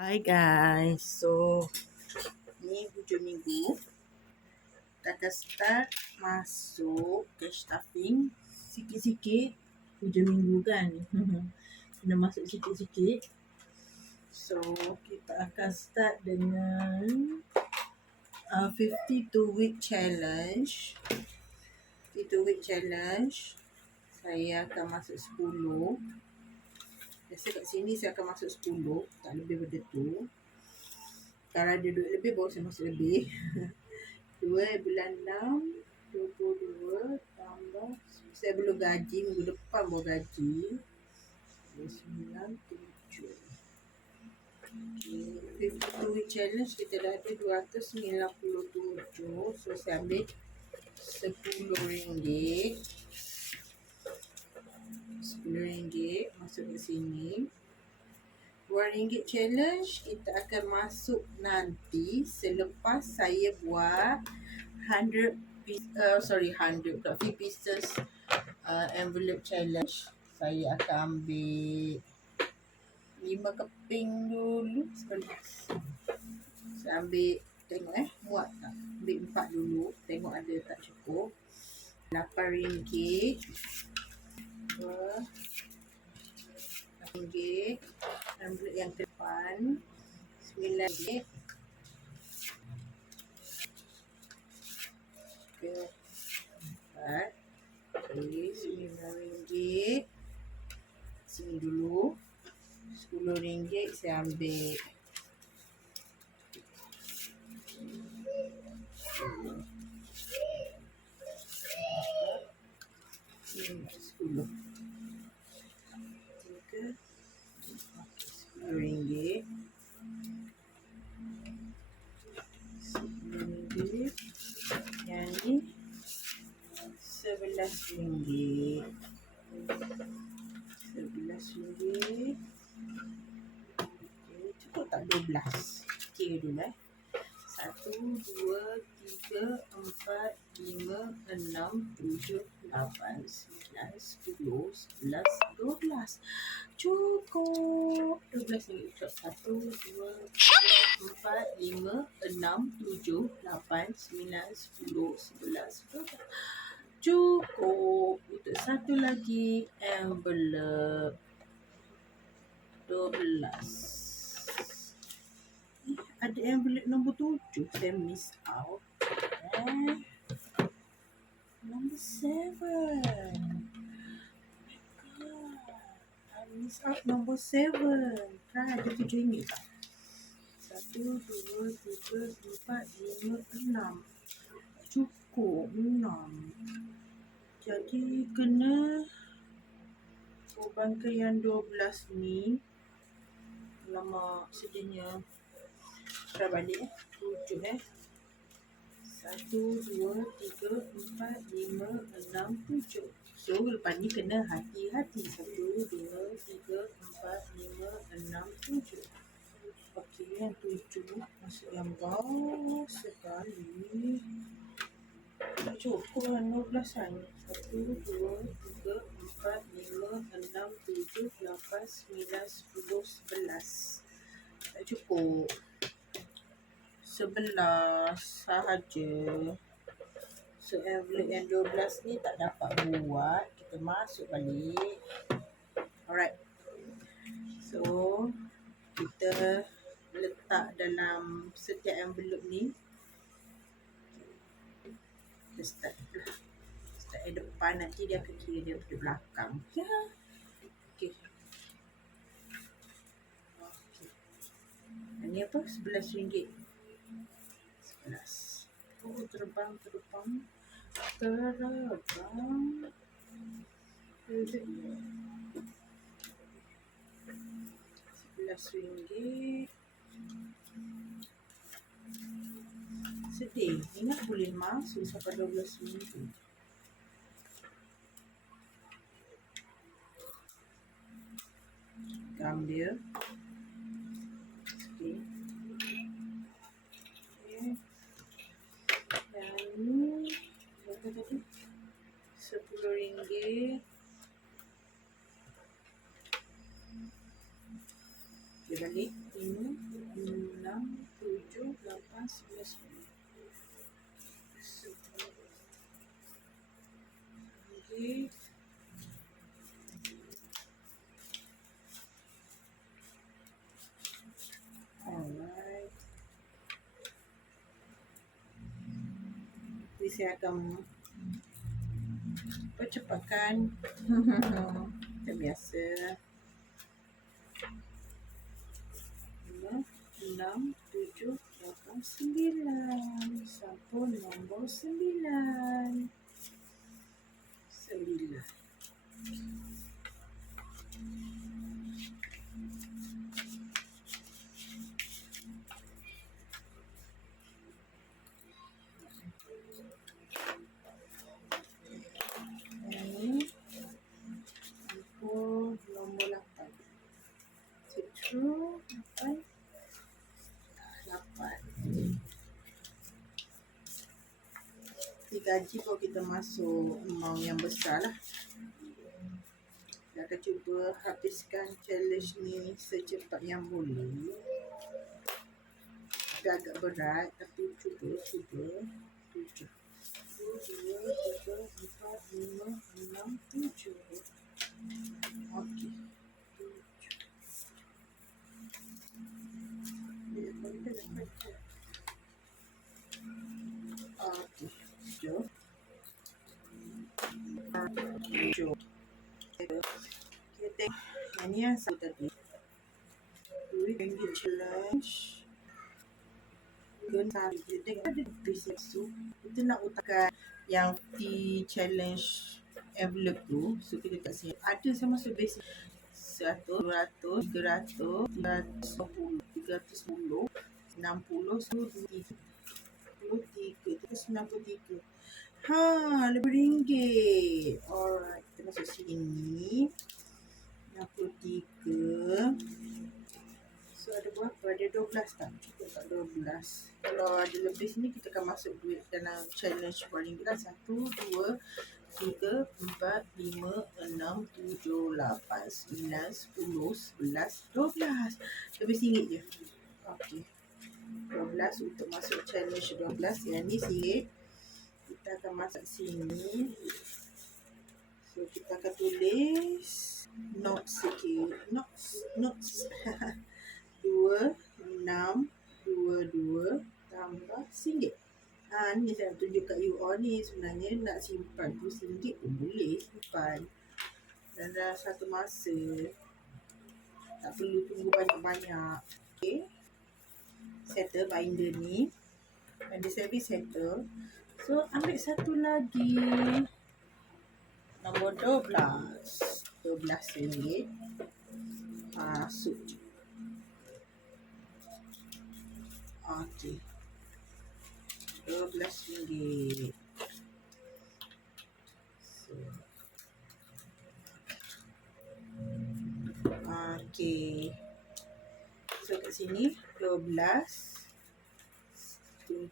Hai guys, so ni hujung minggu kita akan start masuk cash stuffing sikit-sikit. Hujung minggu kan kena masuk sikit-sikit. So kita akan start dengan 52 week challenge. 52 week challenge saya akan masuk 10. Biasa kat sini saya akan masuk 10, tak lebih daripada tu. Kalau ada duit lebih baru saya masuk lebih. 2 bulan 6, 22 tambah, saya belum gaji, minggu depan baru gaji. 9, 7. Okay. 52 week challenge kita dah ada 297. So saya ambil RM10. RM10 masuk ke sini. RM2 challenge kita akan masuk nanti selepas saya buat 100 pieces envelope challenge. Saya akan ambil 5 keping dulu sekali. Saya ambil, tengok muat tak? Ambil 4 dulu, tengok ada tak cukup. RM8. RM8. Envelope yang ke depan RM9. RM9. Sini dulu. RM10 saya ambil. RM10. RM10. Yang ni RM11. RM11. Cukup tak 12? Kira dulu 1, 2, 3, 4, 5, 6, 7, 8, 9, 10, 11, 12. Cukup RM12. 1, 2, 3, 4, 5, 6, 7, 8, 9, 10, 11, 12. Cukup untuk satu lagi envelope 12. Ada envelope nombor 7 saya miss out. Number 7. I miss out number 7. Try ada RM7 tak? 1, 2, 3, 4, 5, 6. Cukup 6. Jadi kena korbankan yang 12 ni. Lama sedihnya. Try balik 7 1, 2, 3, 4, 5, 6, 7. So lepas ni kena hati-hati. 1, 2, 3, 4, 5, 6, 7. Okey, yang 7 masuk yang bawah sekali. Cukup lah 12 kan. 1, 2, 3, 4, 5, 6, 7, 8, 9, 10, 11. Tak cukup. 11 sahaja. So envelope yang 12 ni tak dapat buat. Kita masuk balik. Alright. So kita letak dalam setiap envelope ni. Kita start at depan, nanti dia akan kira dia di belakang. Okay. Ini apa? RM11. 11. Oh, terbang. RM11. Sedih. Ingat boleh masuk sampai 12 minggu. Ambil. Okay. Dan ni berapa tadi? RM10. Okay, balik. Ini saya akan percepatkan. Macam biasa. 5, 6, 7, 8, 9. Sampul nombor 9. 9. Ini sampul nombor 8. True 8. Gaji kalau kita masuk amount yang besar lah. Saya akan cuba habiskan challenge ni secepat yang boleh. Agak berat tapi cuba. 7, 2, 3, 4, 5, 6, 7. Okey. Okey. 7. Kita tengok yang ni yang satu tadi. RM2 challenge. Kita tengok ada bisnes tu. Kita nak utakkan yang T challenge envelope tu. So kita kat sini. Ada sama masuk basic 100, 200, 300, 310, 310, 60, 100, 93, 93. RM5. Alright, kita masuk sini. 63. So ada berapa? Ada 12 tak? Cukup tak 12. Kalau ada lebih sini kita akan masuk duit dalam challenge paling kita. 1, 2, 3, 4, 5, 6, 7, 8, 9, 10, 11, 12. Lebih RM1 je. Okey. 12 untuk masuk challenge 12. Yang ni RM1. Kita akan masuk sini. So kita akan tulis notes sikit. Notes. 2, 6, 22 tambah RM1. Ni saya tunjuk kat you all ni. Sebenarnya nak simpan tu RM1 pun boleh simpan. Dan dalam satu masa. Tak perlu tunggu banyak-banyak. Okay. Settle binder ni. Binder service settle. So ambil satu lagi. Nombor 12. RM12. Masuk je. Okey. RM12. So. Okey. So kat sini 12. 7.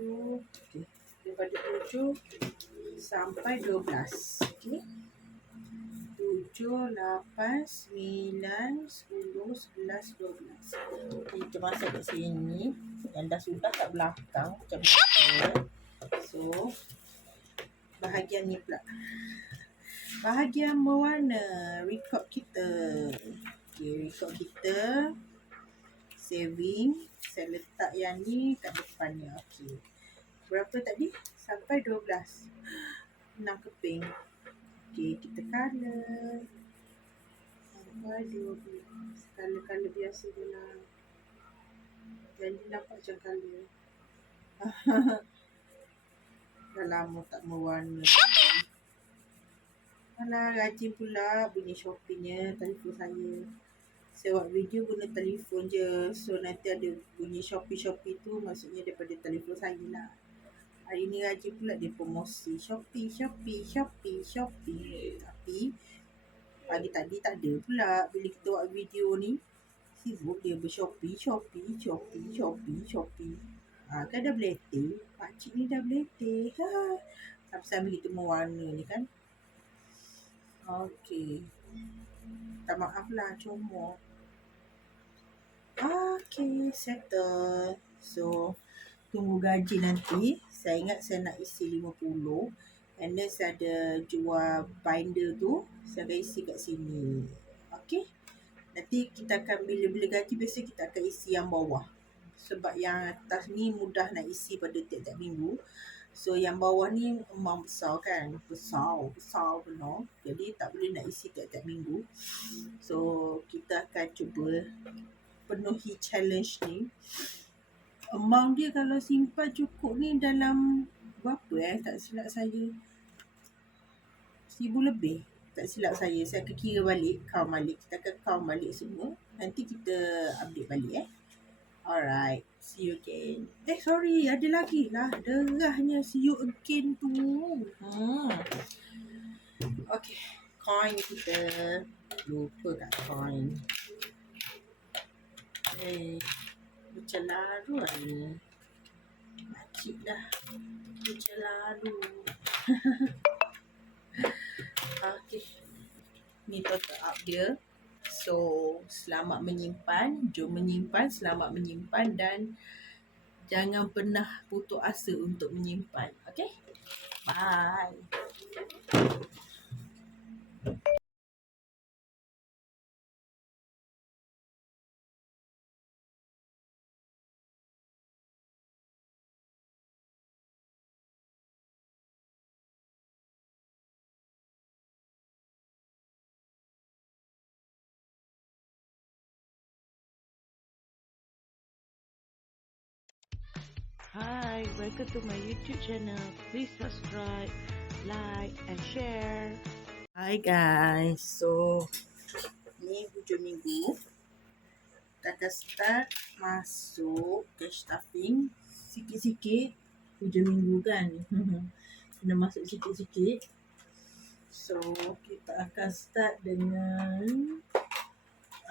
Okey. Daripada 7 sampai 12. Okey. 7, 8, 9, 10, 11, 12. Kita masuk kat sini. Yang dah sudah kat belakang macam biasa. So, bahagian ni pula. Bahagian mewarna record kita. Okay, record kita. Saving. Saya letak yang ni kat depannya. Okay. Berapa tadi? Sampai 12. 6 keping. Okay, kita colour. Sampai 12. Colour biasa je lah. Jadi nampak macam colour. Dah lama tak mewarna. Alah, rajin pula bunyi Shopee-nya telefon saya. Saya buat video guna telefon je. So nanti ada bunyi Shopee tu maksudnya daripada telefon saya lah. Hari ni rajin pula dia promosi Shopee. Tapi pagi tadi tak ada pula. Bila kita buat video ni, sibuk dia berShopee. Kan dah beletih. Pakcik ni dah beletih. Sambil kita mewarna ni kan. Okey. Tak maaf lah, comot. Okey, settle. So, tunggu gaji nanti. Saya ingat saya nak isi 50. And then saya ada jual binder tu. Saya akan isi kat sini. Okey. Nanti kita akan bila gaji biasa kita akan isi yang bawah. Sebab yang atas ni mudah nak isi pada tiap-tiap minggu. So yang bawah ni memang besar kan, besar benar. Jadi tak boleh nak isi tiap-tiap minggu. So kita akan cuba penuhi challenge ni. Amount dia kalau simpan cukup ni dalam berapa tak silap saya, 1,000 lebih. Tak silap saya akan kira balik, count balik. Kita akan count balik semua. Nanti kita update balik Alright, see you again. Sorry, ada lagi lah. Derahnya see you again tu. Okay, coin kita. Lupa kat coin. Macam lalu ni. Makcik dah. Macam lalu. Okay. Ni total up dia. So, selamat menyimpan. Jom menyimpan, selamat menyimpan dan jangan pernah putus asa untuk menyimpan. Okay? Bye. Hi, welcome to my YouTube channel. Please subscribe, like, and share. Hi guys. So, ni hujung minggu. Kita akan start masuk cash stuffing sikit-sikit. Hujung minggu kan. Kena masuk sikit-sikit. So, kita akan start dengan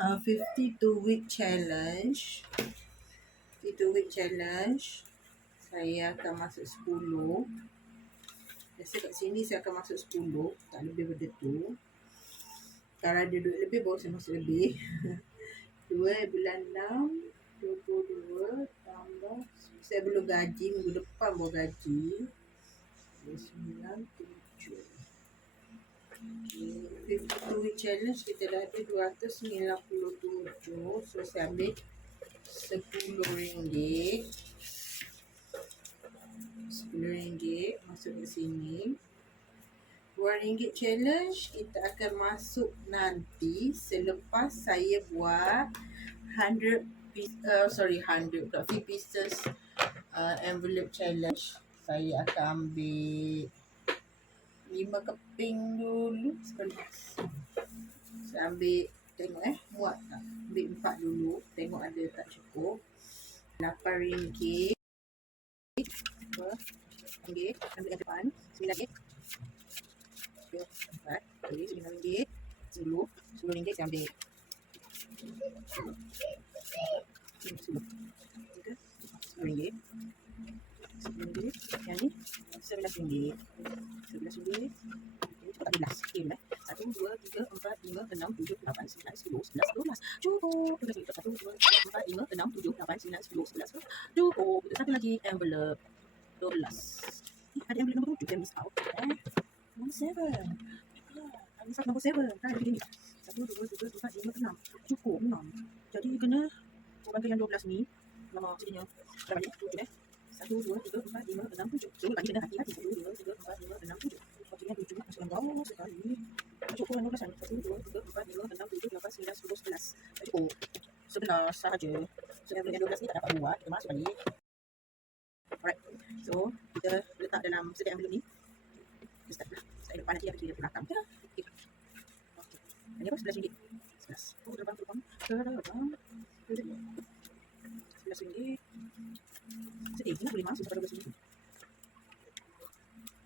52 week challenge. 52 week challenge. Saya akan masuk 10. Biasa kat sini saya akan masuk 10. Tak lebih daripada tu. Kalau ada duit lebih baru saya masuk lebih. 2 bulan 6 22 tambah. Saya belum gaji. Minggu depan baru gaji. 9 7. Okay. 52 week challenge kita dah ada 297. So saya ambil RM10. RM10 masuk ke sini. RM2 challenge kita akan masuk nanti selepas saya buat 100 pieces envelope challenge. Saya akan ambil 5 keping dulu. 11. Saya ambil, tengok muat tak? Ambil 4 dulu. Tengok ada tak cukup. RM8. RM9. Ambil yang depan. RM9. Okay, RM9. RM10 saya ambil. RM10. Yang ni RM11. RM11. Cepat 12. Okay, 1, 2, 3, 4, 5, 6, 7, 8, 9, 10, 11, 12. Cukup. 1, 2, 3, 4, 5, 6, 7, 8, 9, 10, 11, 12. Cukup. Satu lagi envelope 12. Ada envelope nombor 7 yang miss out. Nombor 7. I miss out nombor 7. Kan begini. 1, 2, 3, 4, 5, 6. Cukup 6. Jadi kena bagi yang 12 ni. Nama jadinya berapa ni? 7 1, 2, 3, 4, 5, 6, 7. So bagi kena hati-hati. 1, 2, 3, 4, 5, 6, 7. Okey, yang 7 masukkan bawah sekali. Cukup yang 12 kan? 1, 2, 3, 4, 5, 6, 7, 8, 9, 10, 11. Cukup. Sebenar sahaja. So yang 12 ni tak dapat buat. Kita masuk balik. Alright. So kita letak dalam setiap envelope ni. Kita start lah. Start depan nanti yang kiri belakang. Okay. Okay. Ini apa? RM11. 11. Oh, terbang. RM11. Sedih, ini boleh masuk pada RM12.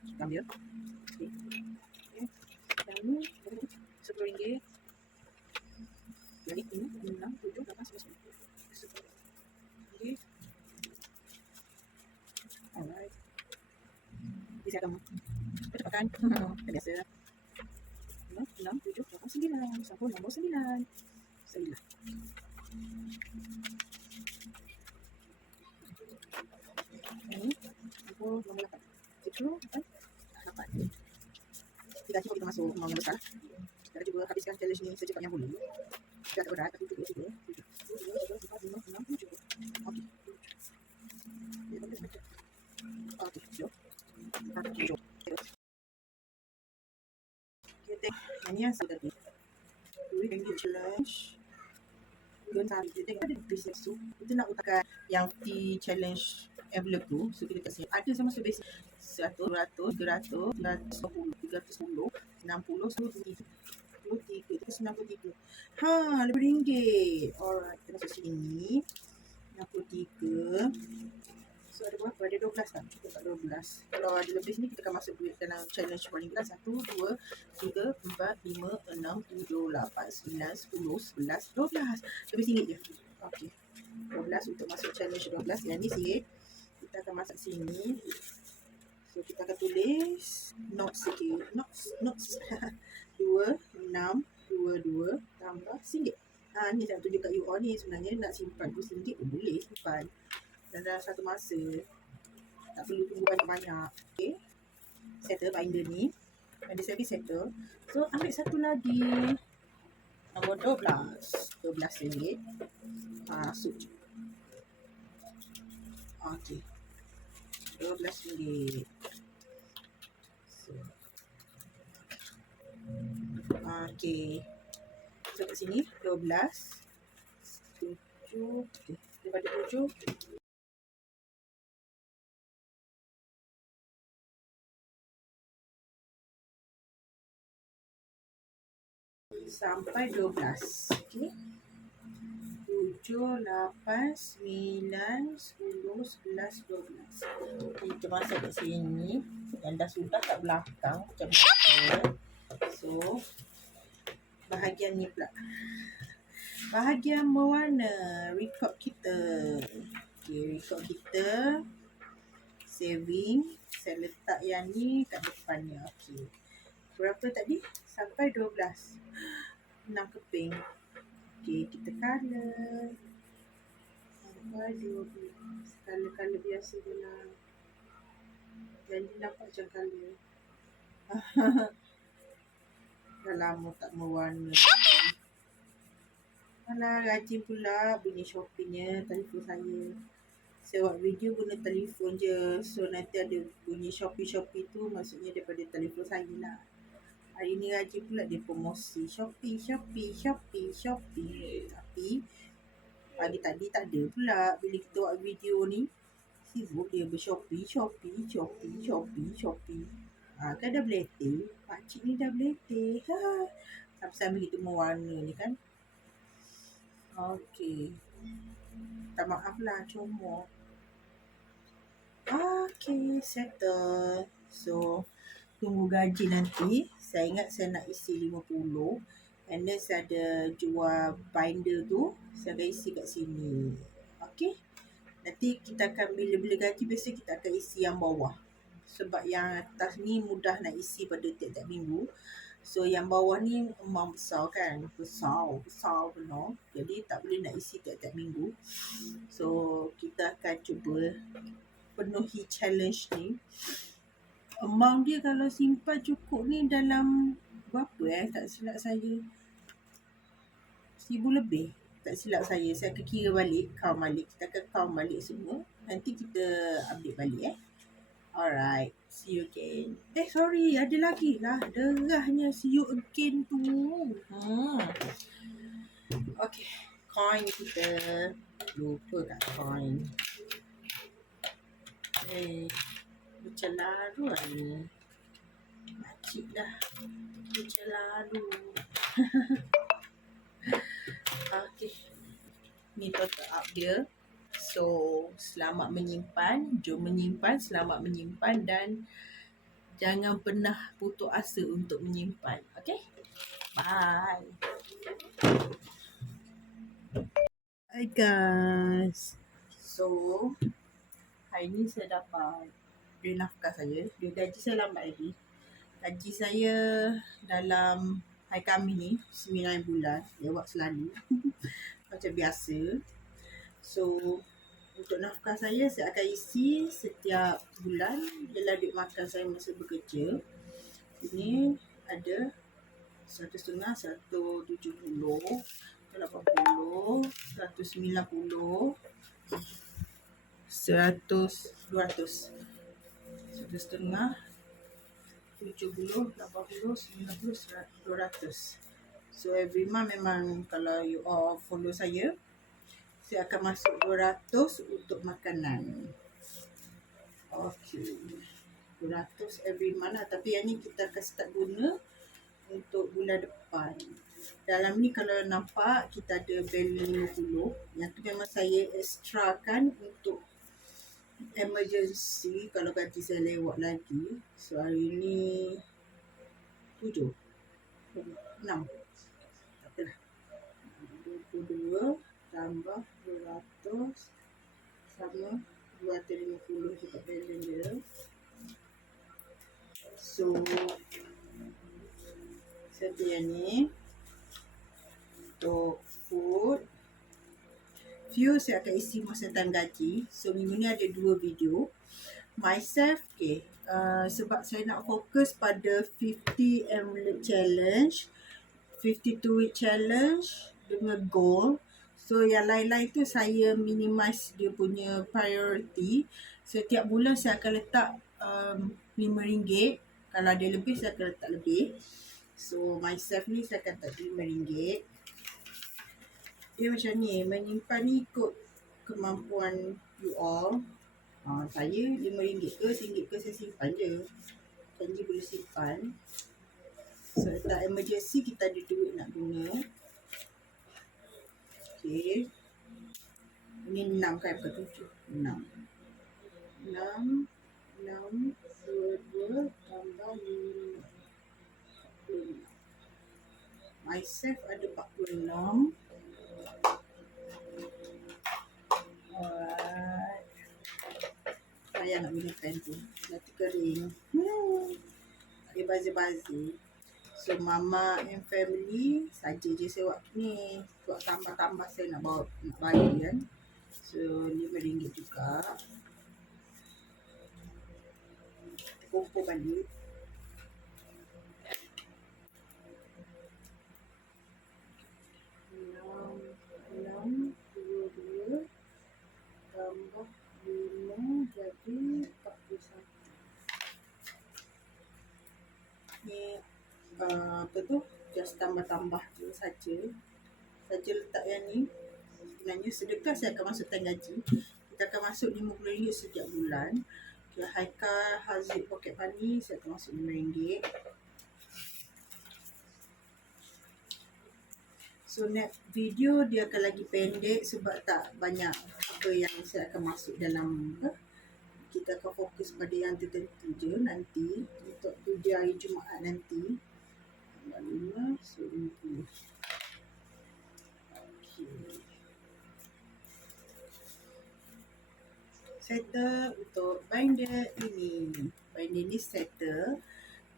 Kita ambil. Okay. Dan ini RM10. Jadi ini 6, 7, 8, 9, 10. Okay. Alright. Jadi saya akan percepatkan. Biasa. 6, 7, 8, 9. Sampai nombor 9. 9. Ini nombor 8. 10, 8. Kita cuba kita masuk nombor besar. Kita cuba habiskan challenge ni secepat yang boleh. Kita tak berat, tapi cuba. 1, 2, 3, 4, 5, 6, 7. Okey. Okey, siap. Ini yang saya tadi. RM2 challenge. Kita tengok ada basic tu. Kita nak utakkan yang T challenge envelope tu. So kita kasi ada sama basic 100, 200, 300, 310, 310, 60, 103, 93. Ha, RM5. Alright, kita masuk sini. 63. So ada berapa? Ada 12 tak? Kita tak 12. Kalau ada lebih sini kita akan masuk dalam challenge paling keras. 1, 2, 3, 4, 5, 6, 7, 8, 9, 10, 11, 12. Lebih singgit je. Okey. 12 untuk masuk challenge 12. Yang ni singgit. Kita akan masuk sini. So kita akan tulis notes sikit. Notes. 2, 6, 2, tambah singgit. Ha, ni saya tunjuk kat you all ni. Sebenarnya nak simpan tu singgit pun boleh simpan. Dan dalam satu masa tak perlu tunggu banyak-banyak. Okay, settle binder ni. Binder saya settle. So ambil satu lagi, nombor 12 ringgit. Masuk je. Okay, 12 ringgit. So okay, so kat sini 12 7. Okay, daripada 7 sampai 12. Okey. 7, 8, 9, 10, 11, 12. Kita masuk kat sini. Yang dah sudah kat belakang macam biasa. So, bahagian ni pula. Bahagian mewarna record kita. Okey, record kita. Saving. Saya letak yang ni kat depannya. Okey. Berapa tadi? Sampai 12. 6 keping. Okey, kita colour. Sampai 12. Colour-colour biasa je lah. Jadi nampak macam colour. Dah lama tak mewarna. Alah, rajin pula bunyi Shopee-nya telefon saya. Saya buat video guna telefon je. So nanti ada bunyi Shopee tu maksudnya daripada telefon saya lah. Hari ni rajin pula dia promosi Shopee. Tapi pagi tadi tak ada pula. Bila kita buat video ni, sibuk dia berShopee. Kan dah beletih. Pakcik ni dah beletih. Sambil-sambil kita mewarna ni kan. Okey. Tak maaf lah, comot. Okey, settle. So, tunggu gaji nanti. Saya ingat saya nak isi 50. And then saya ada jual binder tu. Saya akan isi kat sini. Okey. Nanti kita akan bila gaji biasa kita akan isi yang bawah. Sebab yang atas ni mudah nak isi pada tiap-tiap minggu. So yang bawah ni amount besar kan. Besar benar. Jadi tak boleh nak isi tiap-tiap minggu. So kita akan cuba penuhi challenge ni. Amount dia kalau simpan cukup ni dalam berapa tak silap saya, 1000 lebih tak silap saya. Saya akan kira balik, count balik. Kita akan count balik semua. Nanti kita update balik Alright, see you again. Sorry, ada lagi lah derahnya see you again tu. Okay, coin kita. Lupa kat coin. Macam lalu ni. Makcik dah. Macam lalu. Okay. Ni total up dia. So, selamat menyimpan. Jom menyimpan. Selamat menyimpan. Dan jangan pernah putus asa untuk menyimpan. Okay? Bye. Hi guys. So, hari ni saya dapat duit nafkah saya. Duit gaji saya lambat lagi. Gaji saya dalam hari Khamis ni 9 bulan. Dia buat selalu. Macam biasa. So, untuk nafkah saya akan isi setiap bulan. Ialah duit makan saya masa bekerja. Ini ada 150, 170, 180, 190, 100, 200. 1,5, 70, 80, 90, 200. So every month memang kalau you all follow saya akan masuk 200 untuk makanan. Okay, 200 every month lah. Tapi yang ni kita akan start guna untuk bulan depan. Dalam ni kalau nampak kita ada balance 50. Yang tu memang saya extrakan untuk emergency kalau gaji saya lewat lagi. So hari ni 7, 6. Tak apalah. 22 tambah 200 sama 250 juga balance dia. So satu yang ni untuk food. View saya akan isi masa time gaji. So minggu ni ada 2 video. Myself, okay. Sebab saya nak fokus pada 50 envelope challenge, 52 week challenge dengan goal. So yang lain-lain tu saya minimize dia punya priority. Setiap bulan saya akan letak RM5. Kalau ada lebih saya akan letak lebih. So myself ni saya akan letak RM5. Dia macam ni, menyimpan ni ikut kemampuan you all. Saya RM5 ke RM1 ke saya simpan je. Janji boleh simpan. So letak emergency kita ada duit nak guna. Okay. Ini 6 kan, bukan 7. 6. 6, 22 tambah 5. 46. Myself ada 46. Alright. Saya nak guna pen tu. Nanti kering. Ada bazir-bazir. So mama and family saja je saya buat ni. Buat tambah-tambah saya nak bayar kan. So RM5 juga. Kumpul balik. Enam, 22 tambah 5 jadi 41. Ni apa tu? Just tambah-tambah je saja. Saja letak yang ni. Sebenarnya sedekah saya akan masukkan gaji. Kita akan masuk RM50 setiap bulan. Okay, Haikal, Haziq, Pocket Money saya akan masuk RM5. So next video dia akan lagi pendek sebab tak banyak apa yang saya akan masuk dalam kita akan fokus pada yang tertentu je nanti untuk 7 hari Jumaat nanti. 5, so 50. Okay. Settle untuk binder ini. Binder ni settle.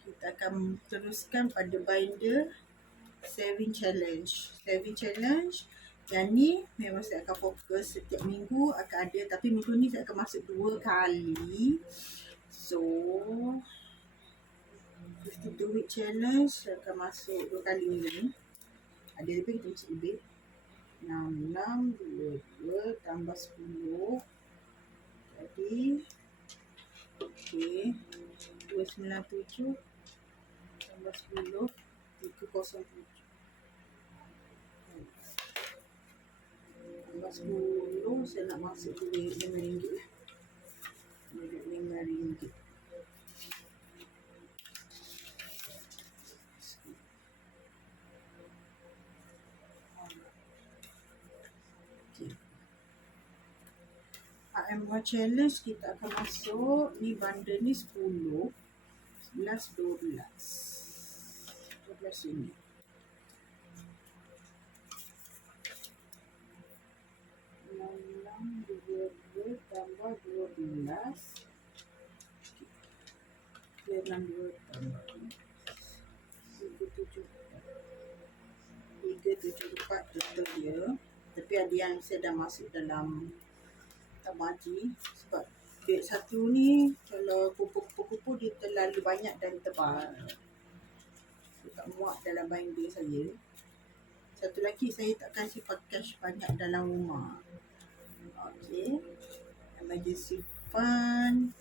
Kita akan teruskan pada binder saving challenge. Saving challenge yang ni memang saya akan fokus setiap minggu akan ada, tapi minggu ni saya akan masuk 2 kali. So 52 week challenge saya akan masuk 2 kali ni. Ada lebih kita masuk lebih. 66, 22 tambah 10. Jadi okey, 297 tambah 10 307. Tambah 10 saya nak masuk duit RM5 lah. Duit RM5. AM1 challenge kita akan masuk ni bundle ni 10, 11, 12 ini. Enam, 22 tambah 12. 62 tambah 374 total dia. Tapi ada yang saya dah masuk dalam tamaji sebab duit satu ni kalau kumpul-kumpul dia terlalu banyak dan tebal. Saya tak muat dalam binder saya. Satu lagi saya takkan simpan cash banyak dalam rumah. Okey. Emergency fund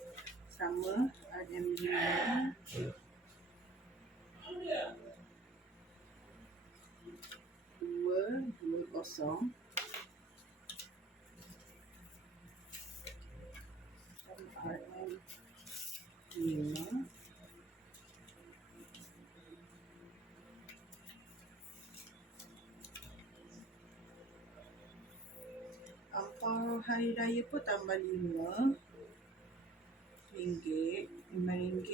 sama RM5. kosong. RM5. Ampau hari raya pun tambah RM5. RM5.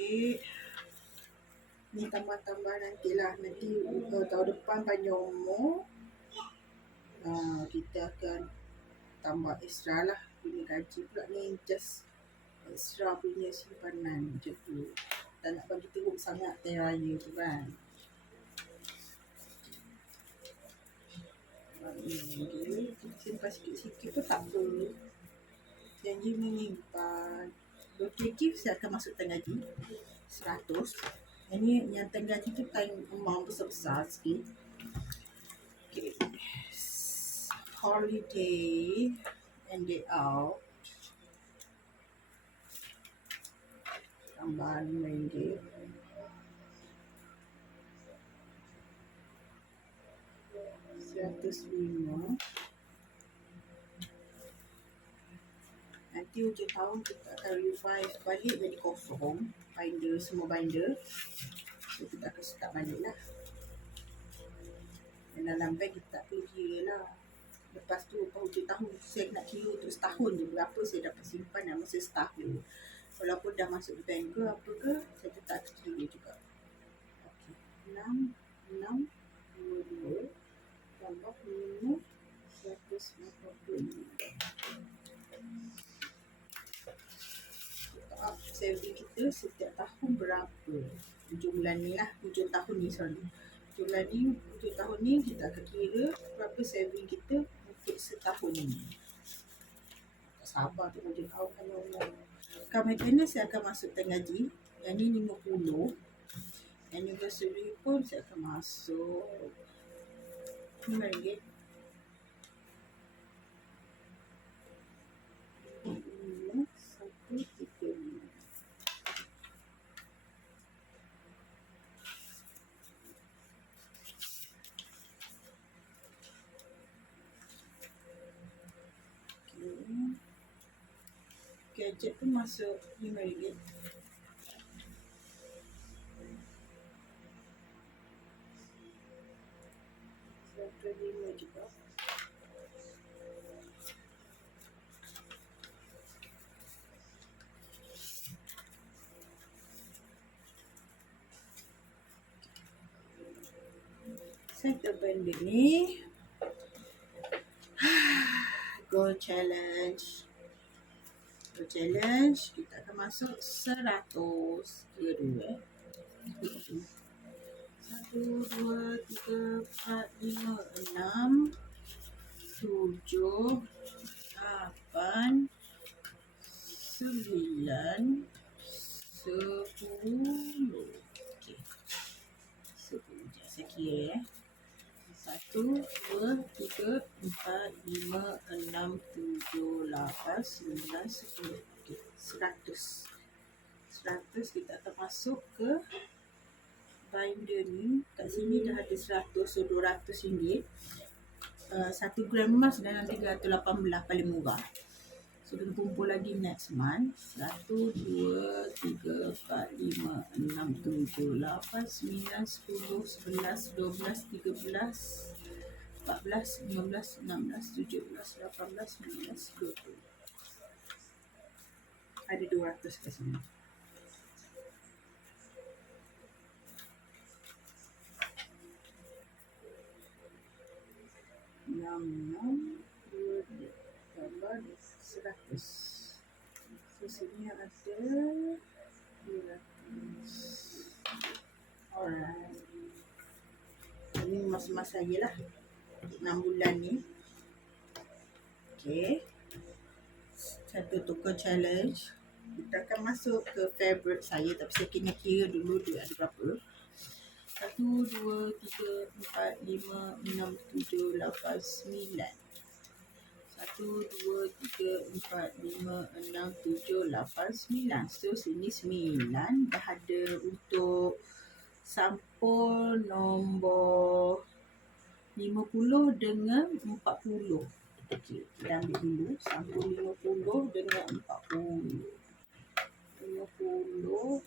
Ni tambah-tambah nantilah. Nanti tahun depan panjang umur, kita akan tambah extra lah. Punya gaji pula ni just extra punya simpanan macam tu. Tak nak bagi teruk sangat time raya tu kan. RM5. Simpan sikit-sikit pun tak apa. Janji menyimpan. Birthday gift saya akan masukkan gaji 100. Ini yang tengah gaji tu time amount besar-besar sikit. Okay. Holiday and day out. Tambah RM5. RM105. Nanti hujung tahun kita akan revise balik jadi kosong. Binder, semua binder. So, kita akan start balik lah. Dan dalam bank kita tak perlu kira lah. Lepas tu hujung tahun saya nak kira untuk setahun je berapa saya dapat simpan dalam masa setahun. Walaupun dah masuk bank ke apa ke, saya tetap kira juga. Okay. 6, 22 tambah 5, 150. Saving kita setiap tahun berapa? Hujung bulan ni lah, hujung tahun ni hujung tahun ni kita akan kira berapa saving kita untuk setahun ni. Tak sabar tu hujung tahun kan orang. Car maintenance saya akan masukkan gaji. Yang ni 50. Anniversary pun saya akan masuk RM5. Gadget pun masuk RM5. RM5 juga. Settle benda ni. Go challenge. Kita akan masuk 100. Kira dulu 1, 2, 3, 4, 5, 6, 7, 8, 9, 10. Okay. 10 je saya kira 1, 2, 3, 4, 5, 6, 7, 8, 9, 10. Okay. 100 kita akan masuk ke binder ni. Kat sini dah ada 100, so RM200. 1 gram emas dalam 318 paling murah. So kita kumpul lagi next month. 1, 2, 3, 4, 5, 6, 7, 8, 9, 10, 11, 12, 13, 14, 15, 16, 17, 18, 19, 20. Ada 200 kat sini. Enam, 2, tambah 100. So sini ada 200. Alright. Ini mas-mas saya lah. 6 bulan ni. Okay. Satu tukar challenge. Kita akan masuk ke favorite saya. Tapi saya kena kira dulu dia ada berapa. 1, 2, 3, 4, 5, 6, 7, 8, 9. 1, 2, 3, 4, 5, 6, 7, 8, 9. So sini 9 dah ada untuk sampul nombor 50 dengan 40. Okey, kita ambil dulu sampul 50 dengan 40. 50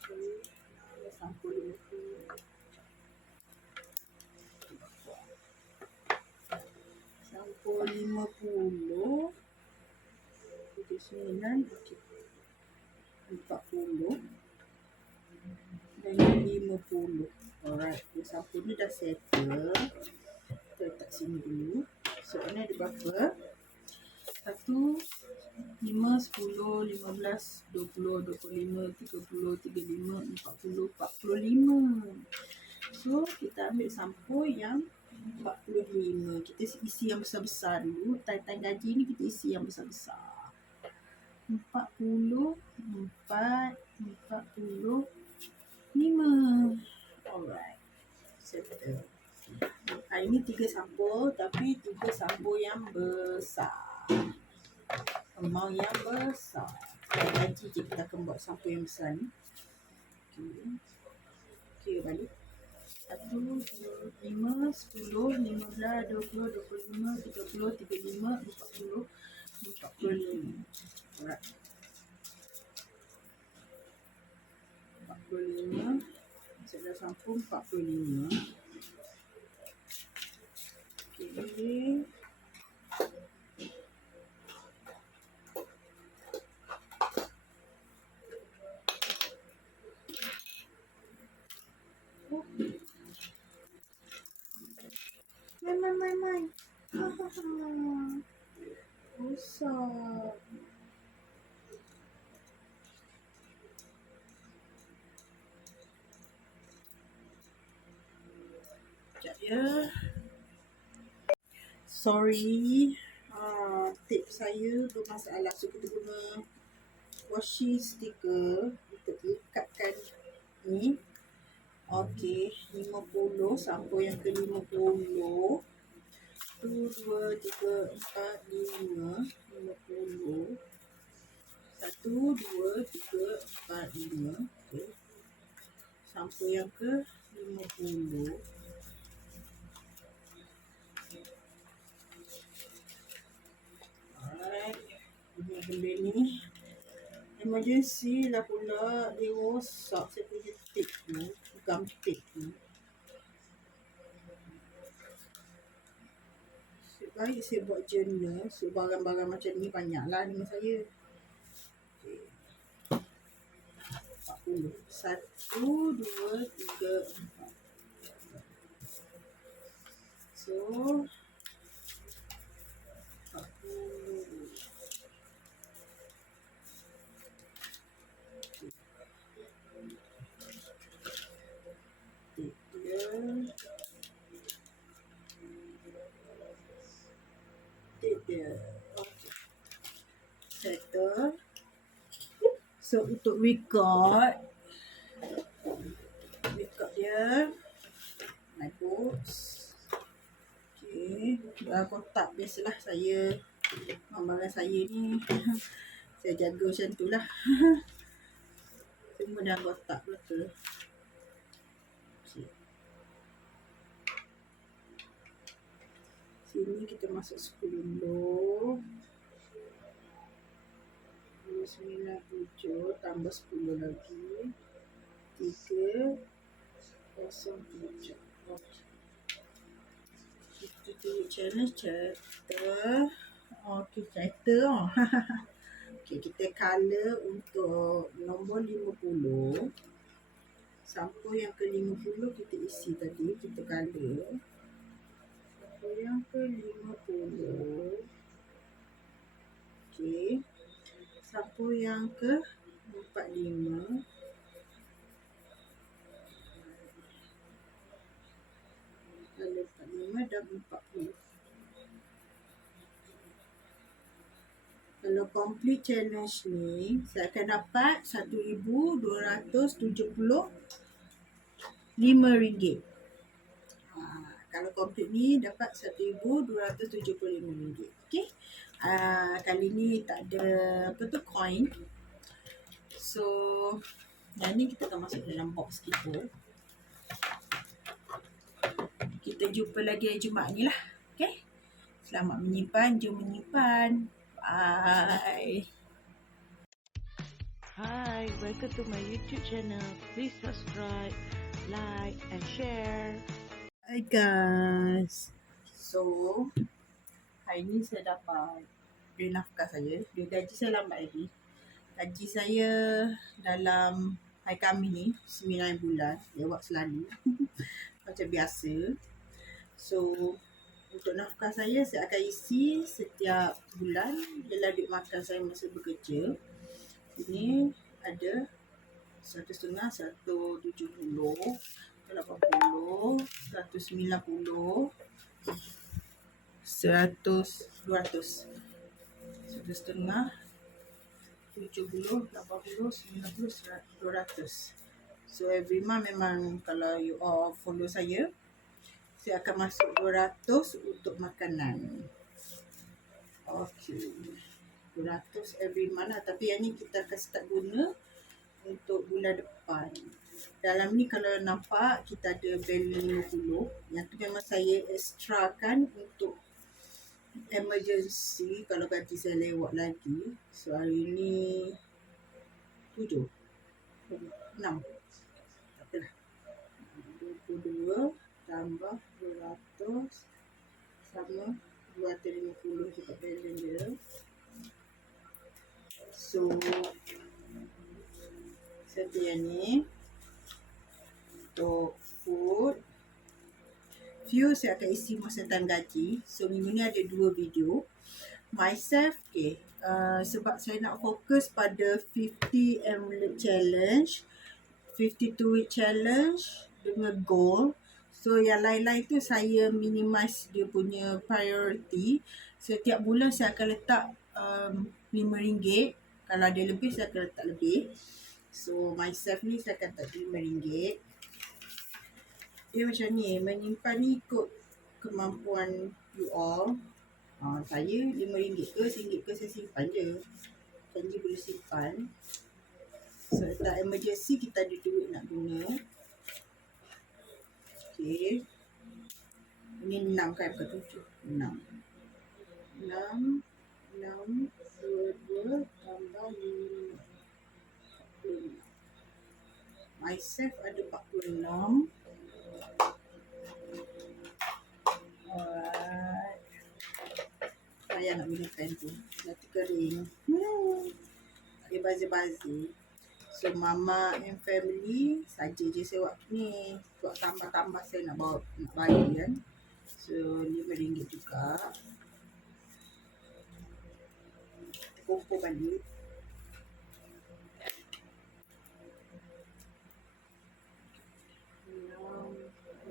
sampul 50. Sampul 50. 79, okey. 40 dengan 50. Alright, sampul ni dah settle. Kita letak sini dulu. So, ni ada berapa? 1, 5, 10, 15, 20, 25, 30, 35, 40, 45. So, kita ambil sampul yang 45. Kita isi yang besar-besar dulu. Tan gaji ni kita isi yang besar-besar. 40, 45. Alright. Settle. Ini 3 sampul, tapi 3 sampul yang besar. Amount yang besar. Gaji je kita akan buat sampul yang besar ni. Okey, balik. 1, 2, 5, 10, 15, 20, 25, 30, 35, 40, 45. Alright. 45. Saya dah sampul 45. Okey. Main. Besar. Sekejap ya. Sorry. Tip saya bermasalah. So, kita guna washi sticker untuk lekatkan ni. Okey, 50. Sampul yang ke 50. 1, 2, 3, 4, 5. 50. 1, 2, 3, 4, 5. Okey. Sampul yang ke 50. Alright. Ini benda ni emergency lah pula. Dia rosak saya punya tape ni. Gum tape ni. Baik saya buat journal. So barang-barang macam ni banyaklah dengan saya. Okay. 40. 1, 2, 3, 4. So 40. Dia. Okay. Settle. So untuk record dia my books. Okay, dalam kotak biasalah saya barang saya ni saya jaga macam tu lah. Semua dalam kotak betul. Okay. Sini kita masuk 10. 97 tambah 10 lagi 307. Okay. Kita tengok challenge chapter. Okay, chapter. Okay, kita color untuk nombor 50. Sampul yang ke 50 kita isi tadi, kita color. Sampul yang ke 50. Okay. Sampul yang ke 45. Kalau 45 dan 40. Kalau complete challenge ni, saya akan dapat RM1,275. Kalau complete ni dapat RM1,275. Okay. Kali ni tak ada coin. So yang ni kita akan masuk dalam box kita. Kita jumpa lagi hari Jumaat ni lah. Okay? Selamat menyimpan. Jom menyimpan. Bye. Hi, welcome to my YouTube channel. Please subscribe, like, and share. Hi guys. So, hari ni saya dapat dia nafkah saya. Dia gaji saya lambat lagi. Gaji saya dalam hari Khamis ni 9 bulan. Lewat selalu. Macam biasa. So, untuk nafkah saya akan isi setiap bulan dalam duit makan saya masa bekerja. Ini ada 150, 170, 80, 190, 100, 200. 150, 70, 80, 90, 200. So every month memang kalau you all follow saya akan masuk 200 untuk makanan. Okay. 200 every month lah. Tapi yang ni kita akan start guna untuk bulan depan. Dalam ni kalau nampak kita ada value 50. Yang tu memang saya extrakan untuk emergency kalau gaji saya lewat lagi. So hari ni 7, 6. Takpelah. 22 tambah 200 sama 250 juga balance dia. So seperti yang ni untuk food fuel saya akan isi masa time gaji. So minggu ni ada 2 video myself. Okay, sebab saya nak fokus pada 50 amulet challenge, 52 week challenge dengan goal. So yang lain-lain tu saya minimize dia punya priority. Setiap bulan saya akan letak RM5. Kalau ada lebih saya akan letak lebih. So myself ni saya akan letak RM5. Dia macam ni, menyimpan ni ikut kemampuan you all. Saya RM5 ke RM1 ke saya simpan je. Janji boleh simpan. So letak emergency kita ada duit nak guna. Okay. Ini 6 kan, bukan 7. 6. 6, 22 tambah 5. 46. Myself ada 46. Alright. Saya nak gunakan tu. Nanti kering. Dia bazir-bazir. So mama and family saja je saya buat ni. Buat tambah-tambah saya nak bayar kan. So RM5 juga. Kumpul balik.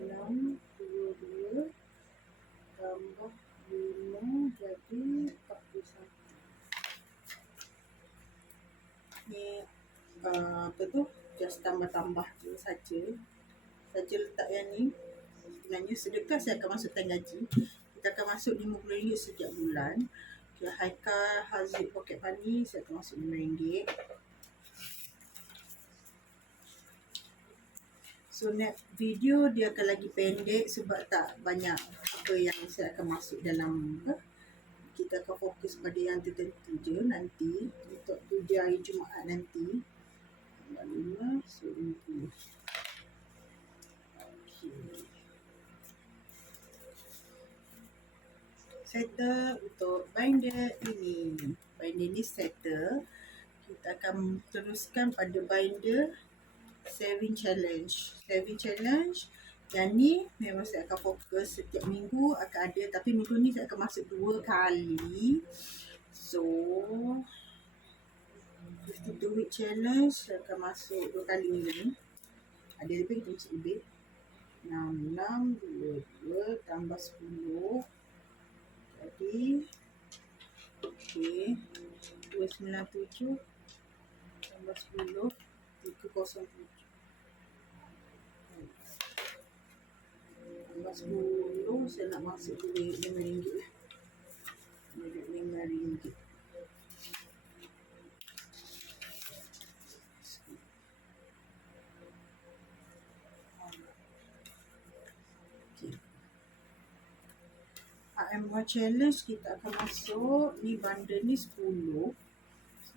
Enam, 22 tambah 5 jadi 41. Ni apa tu? Just tambah-tambah je saja. Saja letak yang ni. Sebenarnya sedekah saya akan masuk time gaji. Kita akan masuk RM50 setiap bulan. Okay, Haikal Haziq Pocket Money saya akan masuk RM5. So next video dia akan lagi pendek sebab tak banyak apa yang saya akan masuk dalam kita akan fokus pada yang tertentu je nanti untuk dia hari Jumaat nanti. 5 so 50. Okay. Settle untuk binder ini. Binder ni settle. Kita akan teruskan pada binder saving challenge. Saving challenge yang ni memang saya akan fokus setiap minggu akan ada. Tapi minggu ni saya akan masuk 2 kali. So 52 week challenge saya akan masuk 2 kali minggu ni. Ada lebih kita masuk lebih. 66, 22 tambah 10. Jadi okay, 297 tambah 10 307. Tambah 10 saya nak masuk duit RM5 lah. Duit RM5. Okay. Rumah challenge kita akan masuk. Ni bundle ni 10,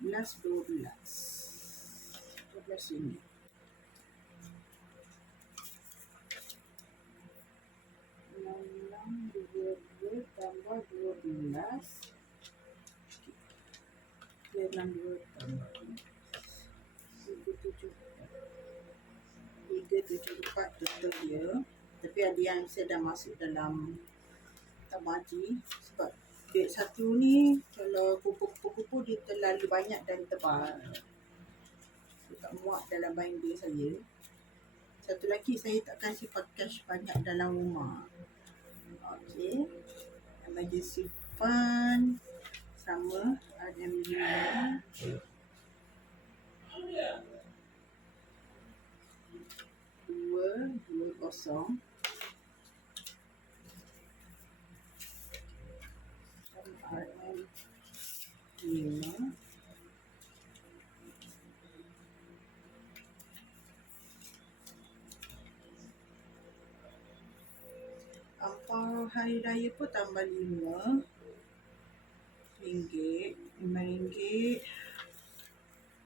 11, 12. 12 ini. Enam, 22 tambah 12. 62 tambah 374 total dia. Tapi ada yang saya dah masuk dalam tabaji sebab duit satu ni kalau kupu-kupu dia terlalu banyak dan tebal. Saya tak muat dalam binder saya. Satu lagi saya takkan simpan cash banyak dalam rumah. Okey. Emergency fund sama RM5. 220 RM5. Ampau hari raya pun tambah RM5. RM5.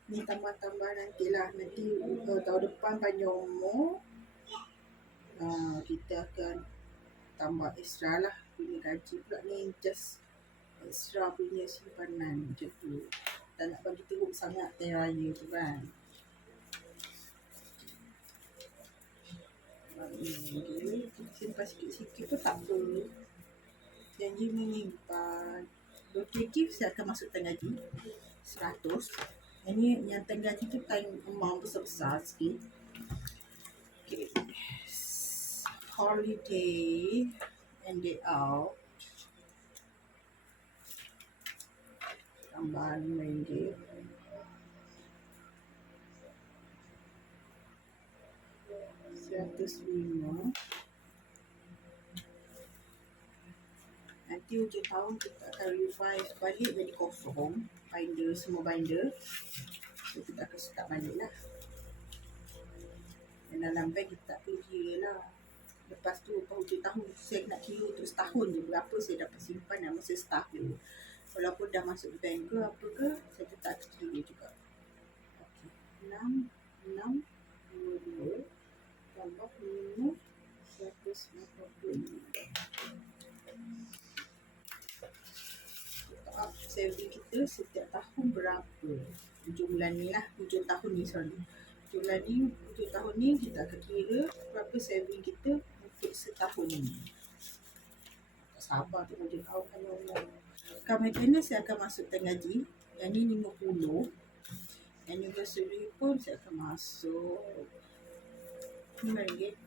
Ni tambah-tambah nantilah. Nanti tahun depan panjang umur. Kita akan tambah extra lah. Punya gaji pula ni just extra punya simpanan macam tu. Tak nak bagi teruk sangat time raya tu kan. RM5. Simpan sikit-sikit pun tak apa. Janji menyimpan. Birthday gift saya akan masukkan gaji 100. Ini yang tengah gaji tu time amount besar-besar sikit. Okay. Holiday and day out. Tambah RM5. RM105. Nanti hujung tahun kita akan revise balik jadi kosong. Binder, semua binder. So kita akan start balik lah. Dan dalam bank kita tak perlu kira lah. Lepas tu hujung tahun saya nak kira untuk setahun je. Berapa saya dapat simpan dalam masa setahun. Walaupun dah masuk bank ke apa ke, saya tetap kira juga. Okay. 6, 22 tambah 5, 150. Saving kita setiap tahun berapa? Hujung bulan ni lah. Hujung tahun ni sorry. Hujung tahun ni kita akan kira berapa saving kita untuk setahun ni. Tak sabar tu hujung tahun kan Allah. Kat maintenance saya akan masukkan gaji. Yang ni 50. Anniversary pun saya akan masuk RM5.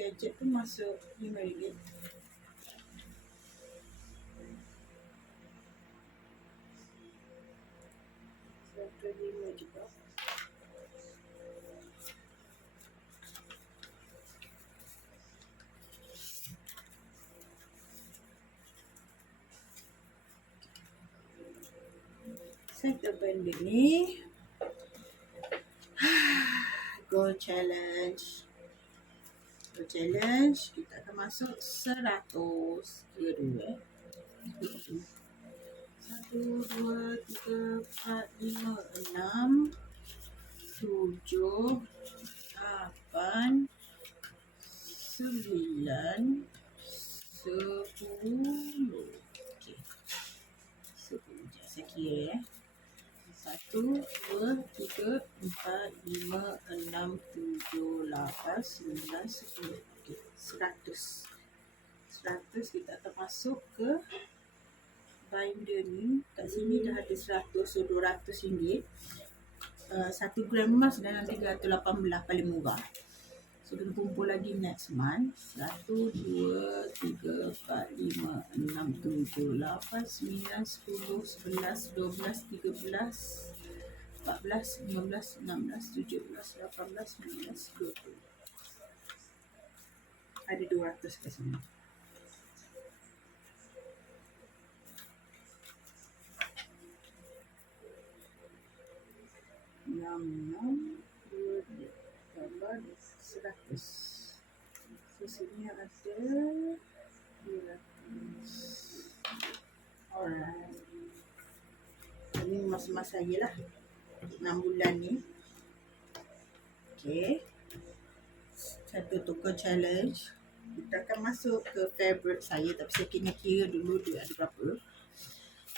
Gadget pun masuk RM5. RM105 juga. Saya benda ni Goal challenge. Kita akan masuk 100. Kira dulu 1, 2, 3, 4, 5, 6, 7, 8, 9, 10. Okey. 10 je saya kira 1, 2, 3, 4, 5, 6, 7, 8, 9, 10. Okey, 100. 100 kita akan masuk ke binder ni. Kat sini dah ada 100, so RM200. 1 gram emas dalam 318 paling murah. So kena kumpul lagi next month. 1, 2, 3, 4, 5, 6, 7, 8, 9, 10, 11, 12, 13, 14, 15, 16, 17, 18, 19, 20. Ada 200 kat sini. Enam, 2 tambah 100. So, sini ada 200. Alright. Ini mas-mas saya lah. 6 bulan ni. Okay. Satu tukar challenge. Kita akan masuk ke favorite saya. Tapi saya kena kira dulu dia ada berapa.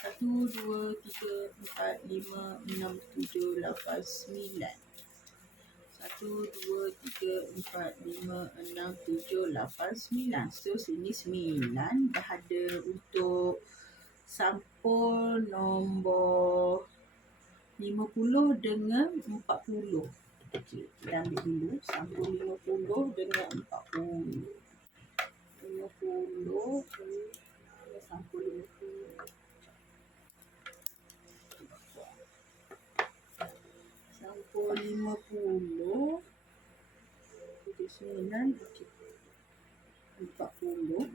1, 2, 3, 4, 5, 6, 7, 8, 9. 1, 2, 3, 4, 5, 6, 7, 8, 9. So, sini 9 dah ada untuk sampul nombor 50 dengan 40. Okey, kita ambil dulu sampul 50 dengan 40. 50 sampul 50. Sampul 50. 9, okey. 40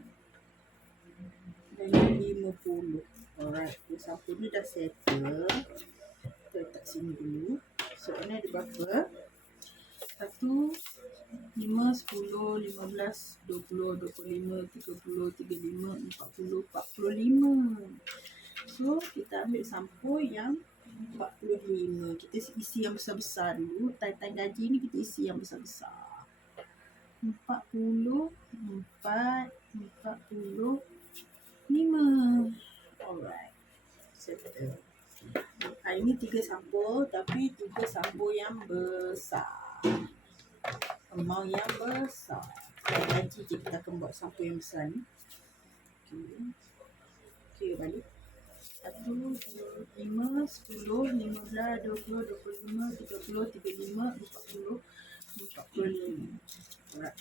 dengan 50. Alright, sampul ni dah settle. Kita letak sini dulu. So, ni ada berapa? 1, 5, 10, 15, 20, 25, 30, 35, 40, 45. So, kita ambil sampul yang 45. Kita isi yang besar-besar dulu. Time gaji ni kita isi yang besar-besar. 40, 45. Alright. Settle. Ini 3 sampul, tapi 3 sampul yang besar. Amount yang besar. Gaji je kita akan buat sampul yang besar ni. Okay, balik. 1, 2, 5, 10, 15, 20, 25, 30, 35, 40, 45. Alright.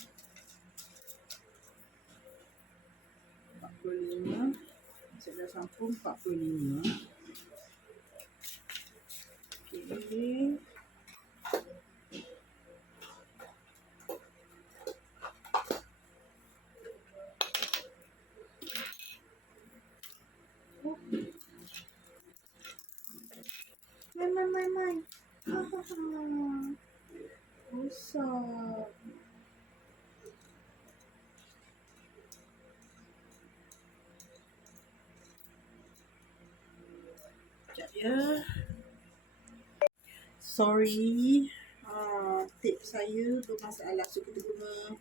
45. Saya sampul 45. Okay. Main. Besar. Sekejap ya. Sorry. Tip saya bermasalah. So, kita guna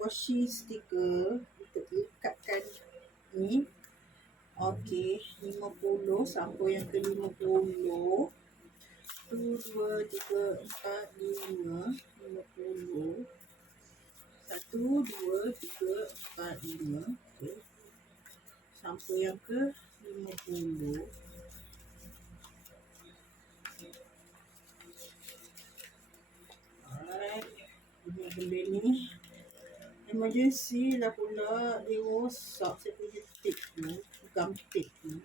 washi sticker untuk lekatkan ni. Okey, 50 sampul yang ke-50. 1, 2, 3, 4, 5, 50. 1, 2, 3, 4, 5. Okey. Sampul yang ke-50. Alright. Ini benda ni emergency lah pula. Dia rosak saya punya tape ni. Gum tape ni.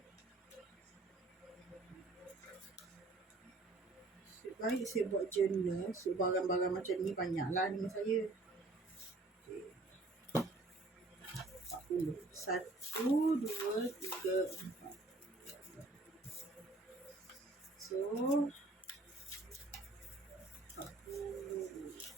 Baik saya buat journal. So barang-barang macam ni banyaklah dengan saya. Okay. 40. 1, 2, 3, 4. So 40.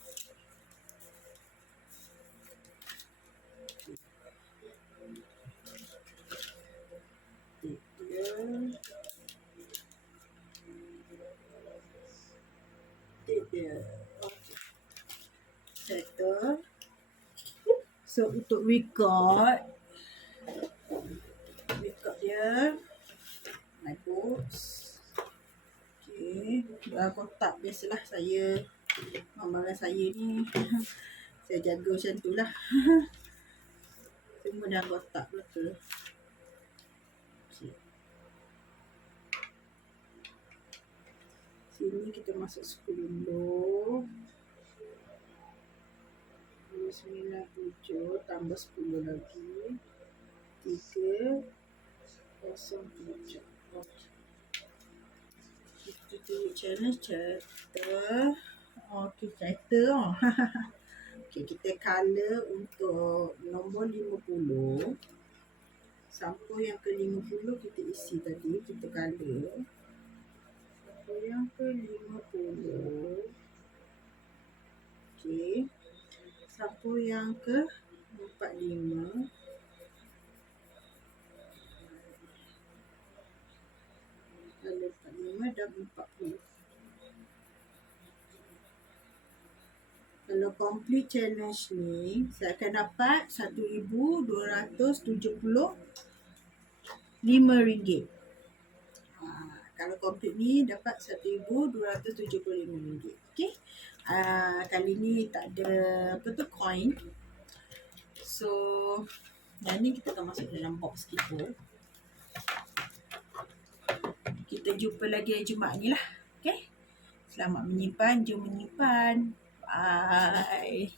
Dia. Okay. Settle. So untuk record dia my books. Okay. Kotak biasalah saya. Amalan saya ni saya jaga macam tu lah. Semua dalam kotak betul. Okay. Sini kita masuk 10. 97 tambah 10 lagi 307. Okay. Itu challenge chapter. Okay, chapter. Okay, kita color untuk nombor 50. Sampul yang ke-50 kita isi tadi, kita color. Sampul yang ke-50. Okay. Sampul yang ke-45. Color 45 dan 40. Kalau complete challenge ni, saya akan dapat RM1,275. Kalau complete ni dapat RM1,275. Okay. Kali ni tak ada coin. So, yang ni kita akan masuk dalam box kita. Kita jumpa lagi Jumaat ni lah. Okay. Selamat menyimpan. Jom menyimpan. Bye.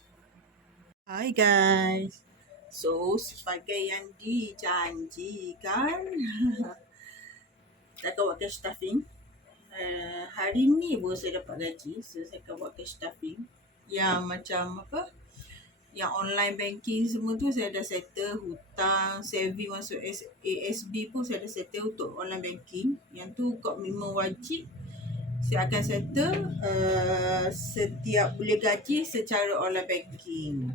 Hi guys. So, sebagai yang dijanjikan, saya akan buat cash stuffing. Hari ni baru saya dapat gaji. So, saya akan buat cash stuffing. Yang macam apa? Yang online banking semua tu saya dah settle. Hutang, saving masuk ASB pun saya dah settle untuk online banking. Yang tu komitmen wajib. Saya akan settle setiap bulan gaji secara online banking.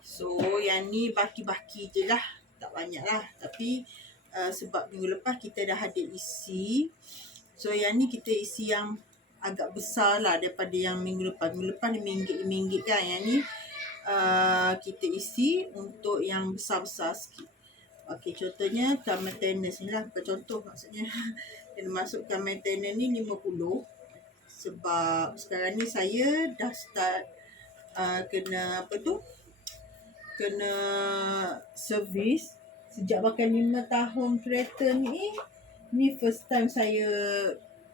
So, yang ni baki-baki je lah. Tak banyak lah. Tapi sebab minggu lepas kita dah ada isi. So, yang ni kita isi yang agak besar lah daripada yang minggu lepas. Minggu lepas ni RM5 kan. Yang ni kita isi untuk yang besar-besar sikit. Okey, contohnya car maintenance ni lah. Bukan contoh maksudnya. Kena masukkan maintenance ni 50. Sebab sekarang ni saya dah start kena kena servis. Sejak pakai 5 tahun kereta ni first time saya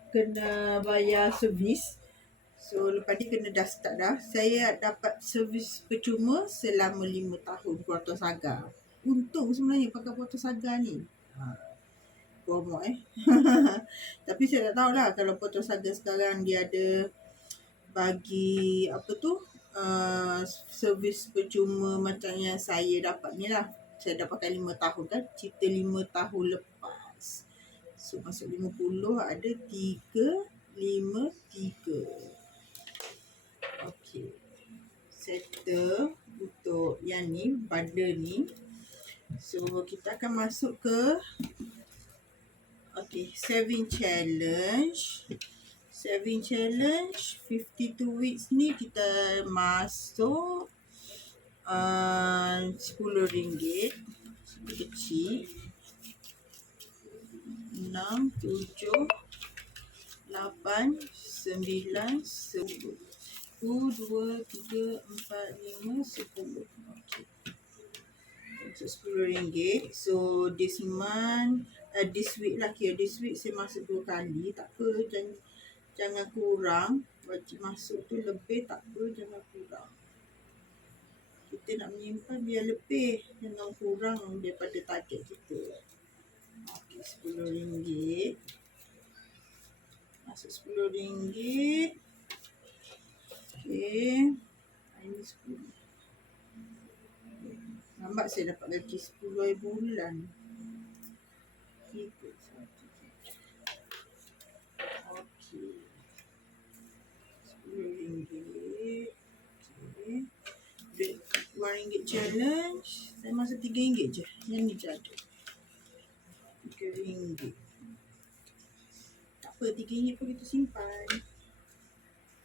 kena bayar servis. So lepas ni kena dah start dah. Saya dapat servis percuma selama 5 tahun Proton Saga. Untung sebenarnya pakai Proton Saga ni. Promo Tapi saya tak tahulah kalau Proton Saga sekarang dia ada bagi servis percuma macam yang saya dapat ni lah. Saya dah pakai 5 tahun kan. Cerita 5 tahun lepas. So masuk 50 ada 3, 5, 3. Okey. Settle untuk yang ni, bundle ni. So kita akan masuk ke saving challenge. Saving challenge 52 weeks ni kita masuk RM10 kecil. 6, 7, 8, 9, 10. 1, 2, 3, 4, 5, 10. Okay. Untuk RM10. So this month, this week lah kira. This week saya masuk 2 kali. Tak apa, jangan kurang. Wajib masuk tu lebih, tak apa, jangan kurang. Kita nak menyimpan biar lebih. Jangan kurang daripada target kita. Okay, RM10. Masuk RM10. Okay. Ini 10. Nampak saya dapat gaji 10 hari bulan. Okay. RM10. Okay. RM1 challenge. Saya masuk RM3 je. Yang ni je ada. RM3. Tak apa, RM3 pun kita simpan.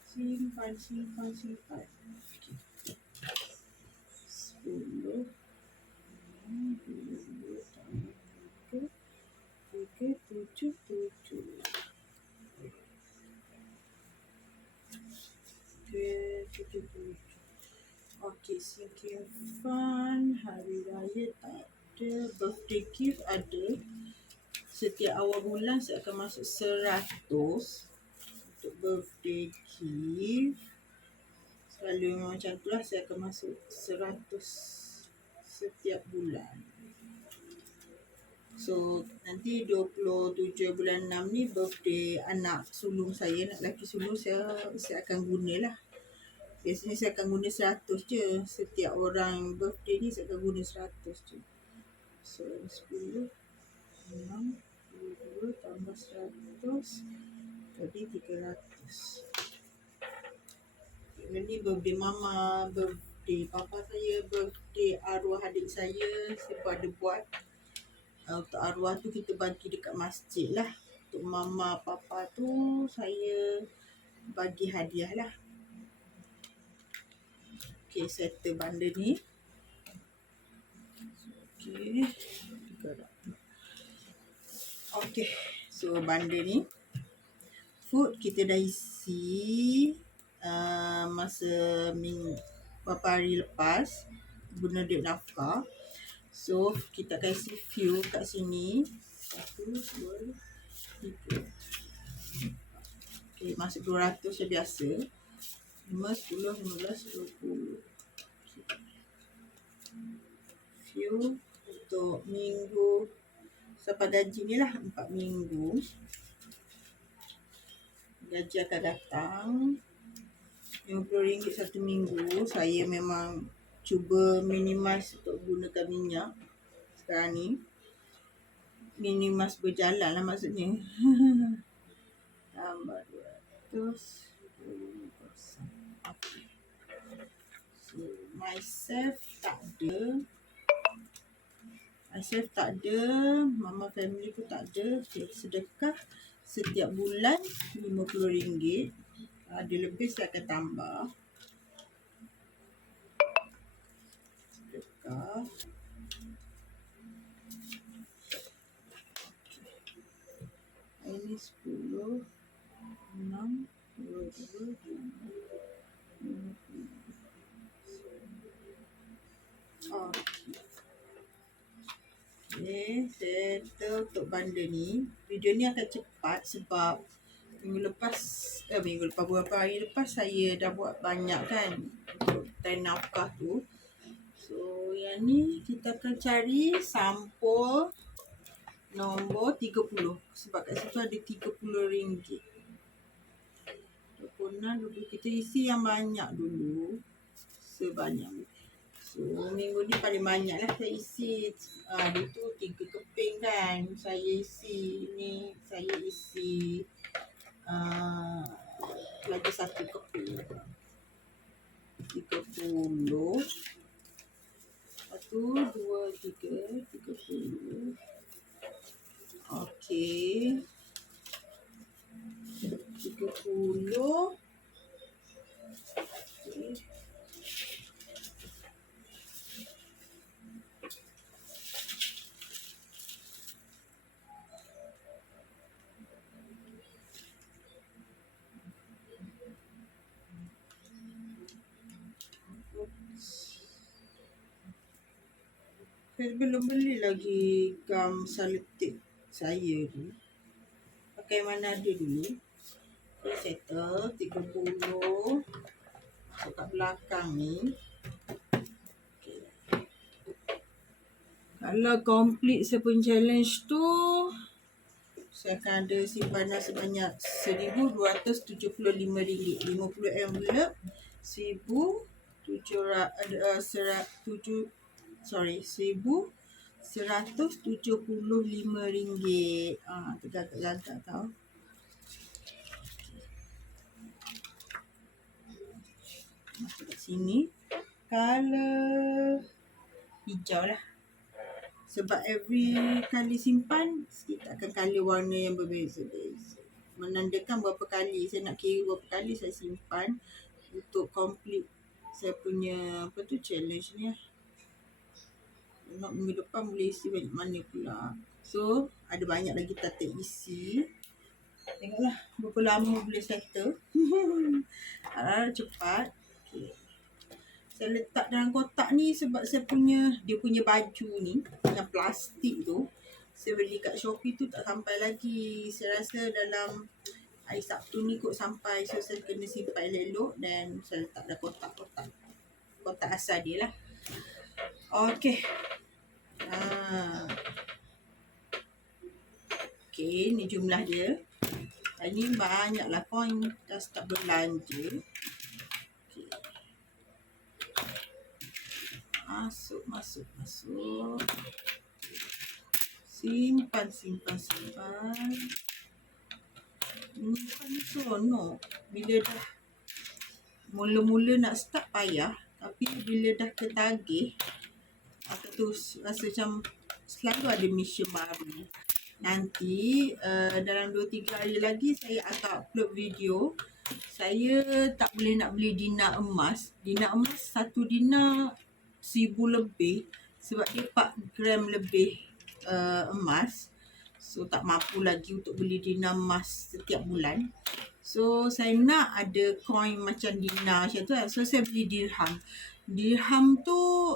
Simpan. Okay. 10. 3, 7. Okay, sinking fund, hari raya tak ada, birthday gift ada. Setiap awal bulan saya akan masuk 100 untuk birthday gift. Selalu macam tu lah, saya akan masuk 100 setiap bulan. So nanti 27 bulan 6 ni birthday anak sulung saya, anak lelaki sulung saya akan gunalah. Biasanya saya akan guna 100 je. Setiap orang birthday ni saya akan guna 100 je. So 10, 6, 22 tambah 100. Jadi 300. Ini birthday mama, birthday papa saya, birthday arwah adik saya. Saya pun ada buat. Untuk arwah tu kita bagi dekat masjid lah. Untuk mama papa tu saya bagi hadiah lah. Okay, settle bundle ni. Okay. Okay, so bundle ni. Food kita dah isi masa beberapa hari lepas guna duit nafkah. So kita akan isi fuel kat sini. 1, 2, 3. Okay, masuk 200 je biasa. 5, 10, 15, 20. Fuel untuk minggu sampai gaji ni lah, 4 minggu. Gaji akan datang RM50 satu minggu. Saya memang cuba minimize untuk gunakan minyak sekarang ni. Minimize berjalan lah maksudnya. Tambah 200. Okay. So myself tak ada. Mama family pun tak ada. Okay, sedekah setiap bulan RM50. Ada lebih saya akan tambah. Sedekah. Ini 10, 6, 22, 50. Okay, settle untuk bundle ni. Video ni akan cepat sebab beberapa hari lepas saya dah buat banyak kan untuk time nafkah tu. So yang ni kita akan cari sampul nombor 30 sebab kat situ ada RM30. 26 dulu kita isi yang banyak dulu. Sebanyak. So minggu ni paling banyak lah saya isi. Dia tu 3 keping kan. Saya isi ni. Saya isi lagi 1 keping. 30. 1, 2, 3, 30. Okey. 30. Okay. Saya belum beli lagi gam selotip saya tu. Pakai mana ada dulu. Okay, settle 30. Masuk kat belakang ni. Okay. Kalau complete saya punya challenge tu, saya akan ada simpanan sebanyak RM1,275. 50 envelope. RM1,175. Tegak-tegak tau. Masuk kat sini. Color hijau lah. Sebab every kali simpan, kita akan color warna yang berbeza-beza. Menandakan berapa kali. Saya nak kira berapa kali saya simpan untuk complete saya punya challenge ni lah. Nak minggu depan boleh isi banyak mana pula. So, ada banyak lagi tak isi. Tengoklah berapa lama boleh settle. Cepat. Okay. Saya letak dalam kotak ni sebab dia punya baju ni yang plastik tu. Saya beli kat Shopee tu tak sampai lagi. Saya rasa dalam hari Sabtu ni kot sampai. So, saya kena simpan elok dan saya letak dalam kotak-kotak. Kotak asal dia lah. Okay. Okay, ni jumlah dia. Ini banyaklah koin. Dah start berbelanja. Okay. Masuk. Simpan. Ini kan seronok. Bila dah mula-mula nak start payah, tapi bila dah ketagih, aku tu rasa macam selalu ada mission baru. Nanti dalam 2-3 hari lagi saya akan upload video. Saya tak boleh nak beli dina emas. Dina emas, satu dina 1,000 lebih sebab dia 4 gram lebih emas. So tak mampu lagi untuk beli dina emas setiap bulan. So saya nak ada coin macam dina macam tu. So saya beli dirham. Dirham tu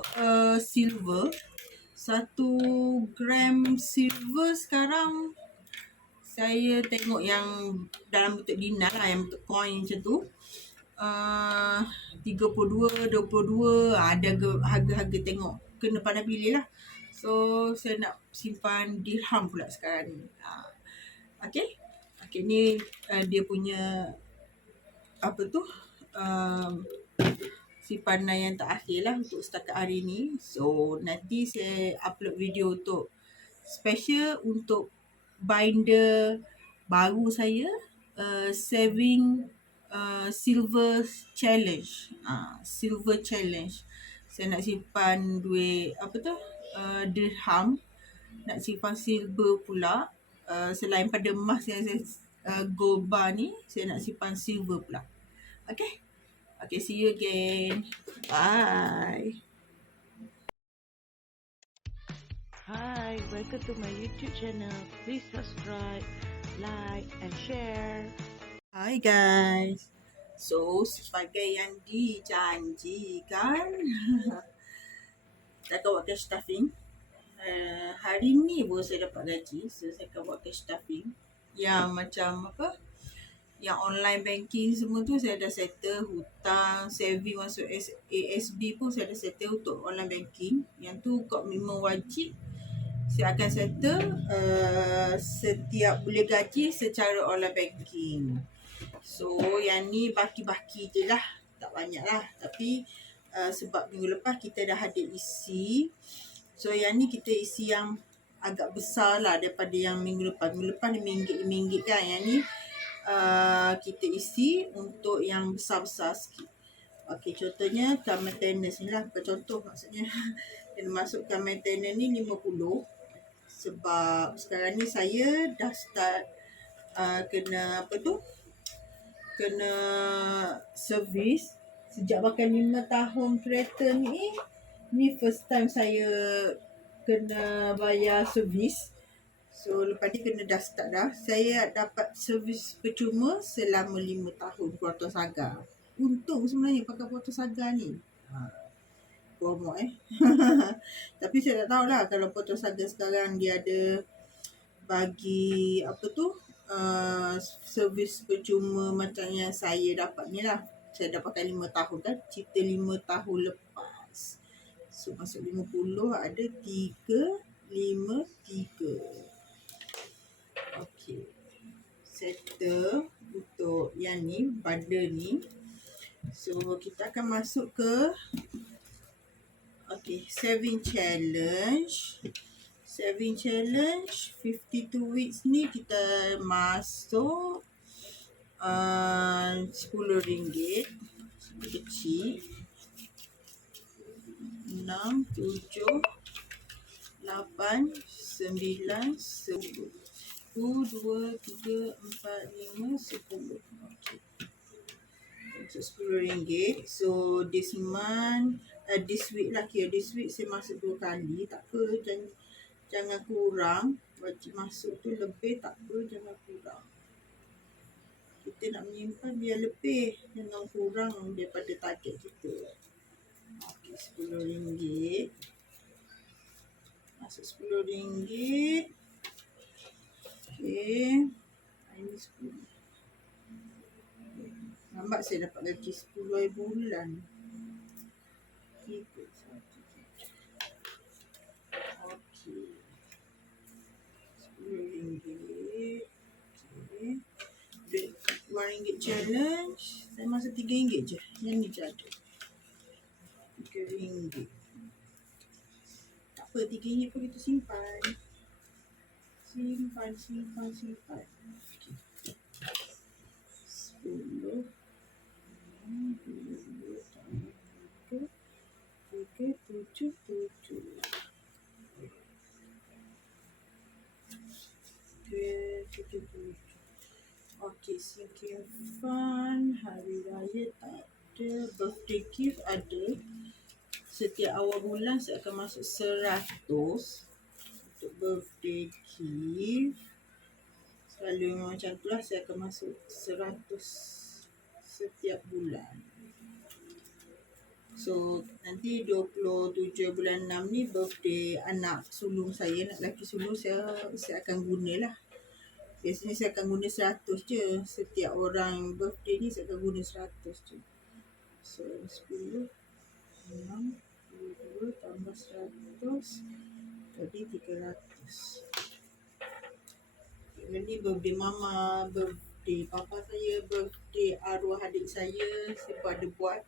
silver. 1 gram silver sekarang saya tengok yang dalam bentuk dinar lah, yang bentuk coin macam tu, 32, 22, ada harga-harga, tengok, kena pandai pilih lah. So saya nak simpan dirham pula sekarang ni. Okay, ni dia punya apa tu, simpanan yang terakhir lah untuk setakat hari ni. So nanti saya upload video untuk special untuk binder baru saya, saving silver challenge. Silver challenge. Saya nak simpan duit apa tu, dirham, nak simpan silver pula. Selain pada emas yang saya gold bar ni, saya nak simpan silver pula. Okay, see you again. Bye. Hi, welcome to my YouTube channel. Please subscribe, like, and share. Hi guys. So sebagai yang dijanjikan, saya akan buat cash stuffing. Hari ni pun saya dapat gaji. So saya akan buat cash stuffing yang macam apa, yang online banking semua tu saya dah settle. Hutang, saving masuk ASB pun saya dah settle untuk online banking. Yang tu komitmen wajib saya akan settle setiap bulan gaji secara online banking. So yang ni baki-baki je lah, tak banyak lah. Tapi sebab minggu lepas kita dah ada isi, so yang ni kita isi yang agak besar lah daripada yang minggu lepas. Minggu lepas RM5 kan, yang ni kita isi untuk yang besar-besar sikit. Okay, contohnya card maintenance ni lah. Bukan contoh, maksudnya kena masukkan maintenance ni 50. Sebab sekarang ni saya dah start kena apa tu, kena servis. Sejak pakai 5 tahun kereta ni first time saya kena bayar servis. So lepas ni kena dah start dah. Saya dapat servis percuma selama 5 tahun Puerto Saga. Untung sebenarnya pakai Puerto Saga ni. Promo Tapi saya tak tahulah kalau Puerto Saga sekarang dia ada bagi apa tu, servis percuma macam yang saya dapat ni lah. Saya dah pakai 5 tahun kan, cerita 5 tahun lepas. So masuk 50 ada 3, 5, 3. Okay, settle untuk yang ni, bundle ni. So kita akan masuk ke saving challenge. Saving challenge 52 weeks ni kita masuk RM10 kecil. 6, 7, 8, 9, 10. 1, 2, 3, 4, 5, 10. Okay. Untuk RM10. So this month, this week lah, kira this week saya masuk 2 kali. Tak apa, jangan kurang. Wajib masuk tu lebih, tak apa, jangan kurang. Kita nak menyimpan biar lebih, jangan kurang daripada target kita. Okay, RM10. Masuk RM10. Okay, ini 10. Lambat saya dapat gaji 10 hari bulan. Okay, RM10. Okay, RM1 challenge. Saya masuk RM3 je. Yang ni je ada RM3. apa, RM3 pun kita simpan. Simpan. Okay. 10. 377. Okay, sinking fund, hari raya tak ada, birthday gift ada. Setiap awal bulan saya akan masuk 100 untuk birthday gift. Selalu memang macam tu lah, saya akan masuk 100 setiap bulan. So nanti 27 bulan 6 ni birthday anak sulung saya, anak lelaki sulung saya akan gunalah. Biasanya saya akan guna 100 je. Setiap orang birthday ni saya akan guna 100 je. So 10, 6, 22 tambah 100, jadi 300. Ini birthday mama, birthday papa saya, birthday arwah adik saya pun ada buat.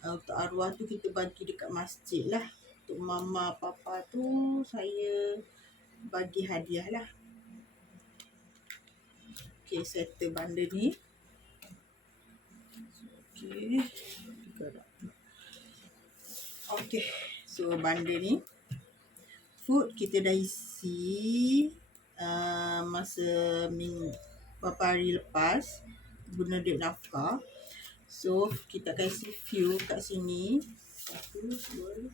Untuk arwah tu kita bagi dekat masjid lah. Untuk mama papa tu saya bagi hadiah lah. Okay, settle bundle ni. Okay, so bundle ni food kita dah isi masa beberapa hari lepas guna duit nafkah. So kita akan isi fuel kat sini. 1, 2,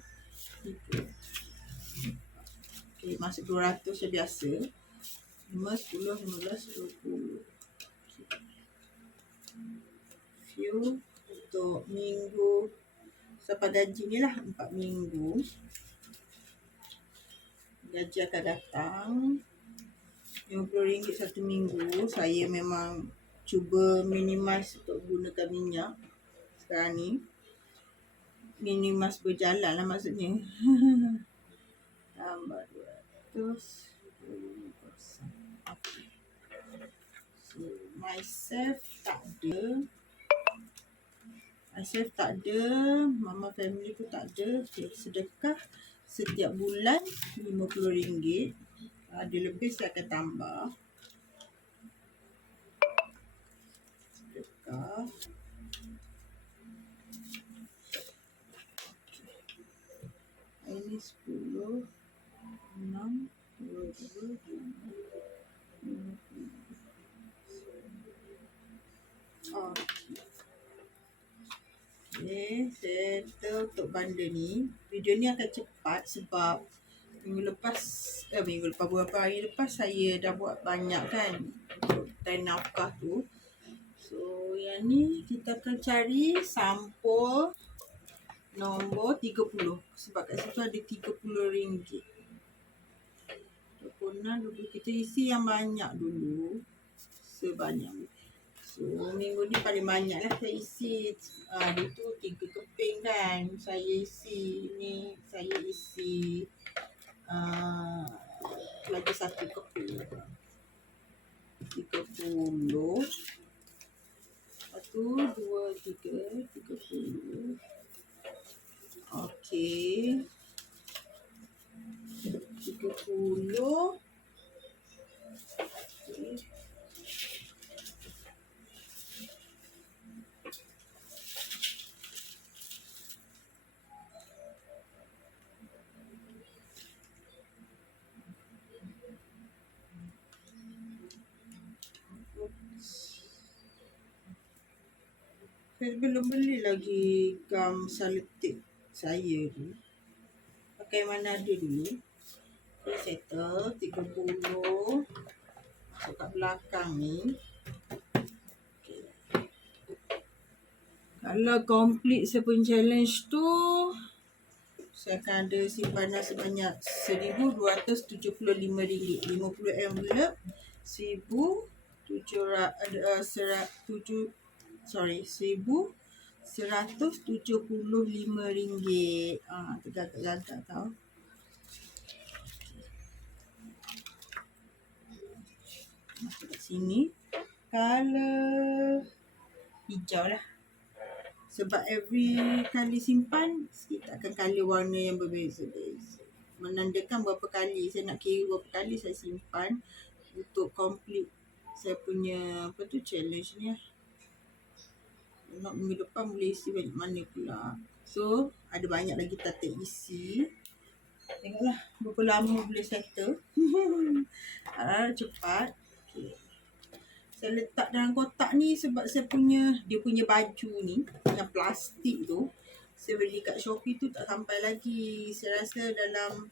3. Okay, masuk 200 je biasa. 5, 10, 15, 20. Fuel untuk minggu sampai gaji ni lah, 4 minggu. Gaji akan datang RM50 satu minggu. Saya memang cuba minimize untuk gunakan minyak sekarang ni. Minimize berjalan lah maksudnya. Tambah 200. Okay. So myself tak ada. Mama family pun tak ada. Okay, sedekah setiap bulan RM50. Ada lebih saya akan tambah. Sedekah. Ini 10, 6, 22, 50. Okay, settle untuk bundle ni. Video ni akan cepat sebab beberapa hari lepas saya dah buat banyak kan untuk time nafkah tu. So yang ni kita akan cari sampul nombor 30 sebab kat situ ada RM30. 26, kita isi yang banyak dulu. Sebanyak. So minggu ni paling banyak lah saya isi. Dia tu 3 keping kan. Saya isi lagi 1 keping. 30. 1, 2, 3, 30. Okey. 30. Okay. Saya belum beli lagi gam selotip saya tu. Pakai mana ada dulu. Okay, settle 30. Masuk kat belakang ni. Okay. Kalau complete saya punya challenge tu, saya akan ada simpanan sebanyak RM1,275. 50 envelope. RM1,175. Tergagak-gagak tau. Masuk kat sini. Color hijau lah. Sebab every kali simpan, kita akan color warna yang berbeza-beza. menandakan berapa kali. Saya nak kira berapa kali saya simpan untuk complete saya punya challenge ni. Tengok minggu depan boleh isi banyak mana pula. So ada banyak lagi tak isi. Tengoklah berapa lama boleh settle. Cepat. Okay. Saya letak dalam kotak ni sebab dia punya baju ni yang plastik tu saya beli kat Shopee tu tak sampai lagi. Saya rasa dalam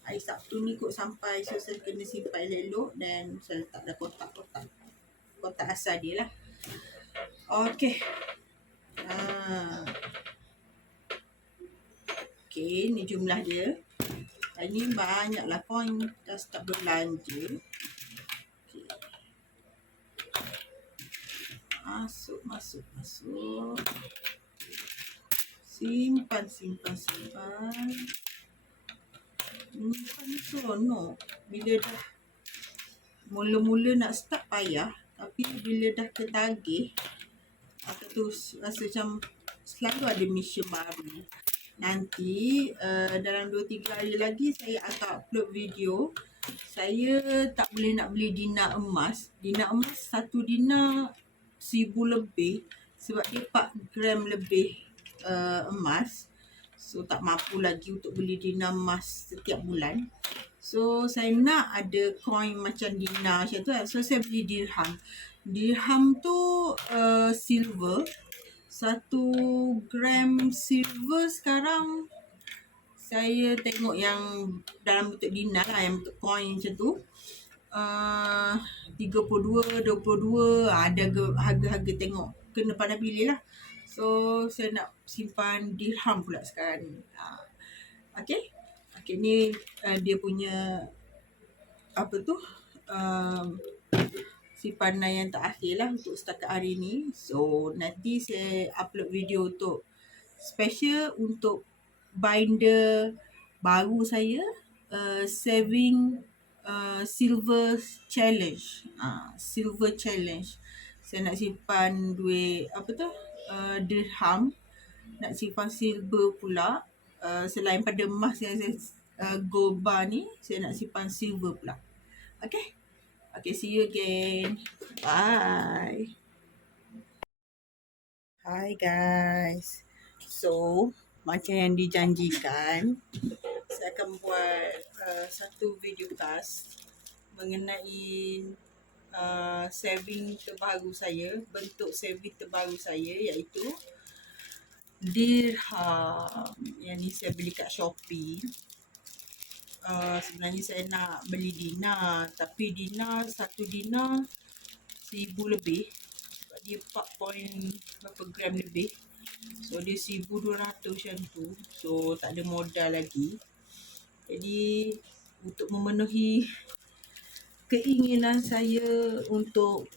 hari Sabtu ni kot sampai. So saya kena simpan elok dan saya letak dalam kotak asal dia lah. Okay. Okay, ni jumlah dia. Ini banyaklah coin. Dah start berbelanja. Okay. Masuk. Simpan. Ini kan seronok. Bila dah mula-mula nak start payah, tapi bila dah ketagih, apa tu rasa macam selalu ada mission baru. Nanti dalam 2-3 hari lagi saya akan upload video. Saya tak boleh nak beli dina emas. Dina emas satu dina 1000 lebih sebab dia 4 gram lebih emas. So tak mampu lagi untuk beli dina emas setiap bulan. So saya nak ada coin macam dina macam tu. So saya beli dirham. Dirham tu silver. 1 gram silver sekarang saya tengok yang dalam bentuk dinar lah, yang bentuk coin macam tu 32, 22 ada harga-harga, tengok kena pandai pilih lah. So saya nak simpan dirham pula sekarang ni. Okay ni dia punya apa tu simpanan yang terakhir lah untuk setakat hari ni. So nanti saya upload video untuk special untuk binder baru saya, saving silver challenge. Silver challenge. Saya nak simpan duit dirham, nak simpan silver pula. Selain pada emas yang saya gold bar ni, saya nak simpan silver pula. Okay, see you again. Bye. Hi guys. So, macam yang dijanjikan, saya akan buat satu video cast mengenai saving terbaru saya, bentuk saving terbaru saya iaitu dirham. Yang ni saya beli kat Shopee. Sebenarnya saya nak beli dinar, tapi satu dinar 1000 lebih sebab dia 4 berapa gram lebih. So dia 1200 macam tu. So tak ada modal lagi. Jadi untuk memenuhi keinginan saya untuk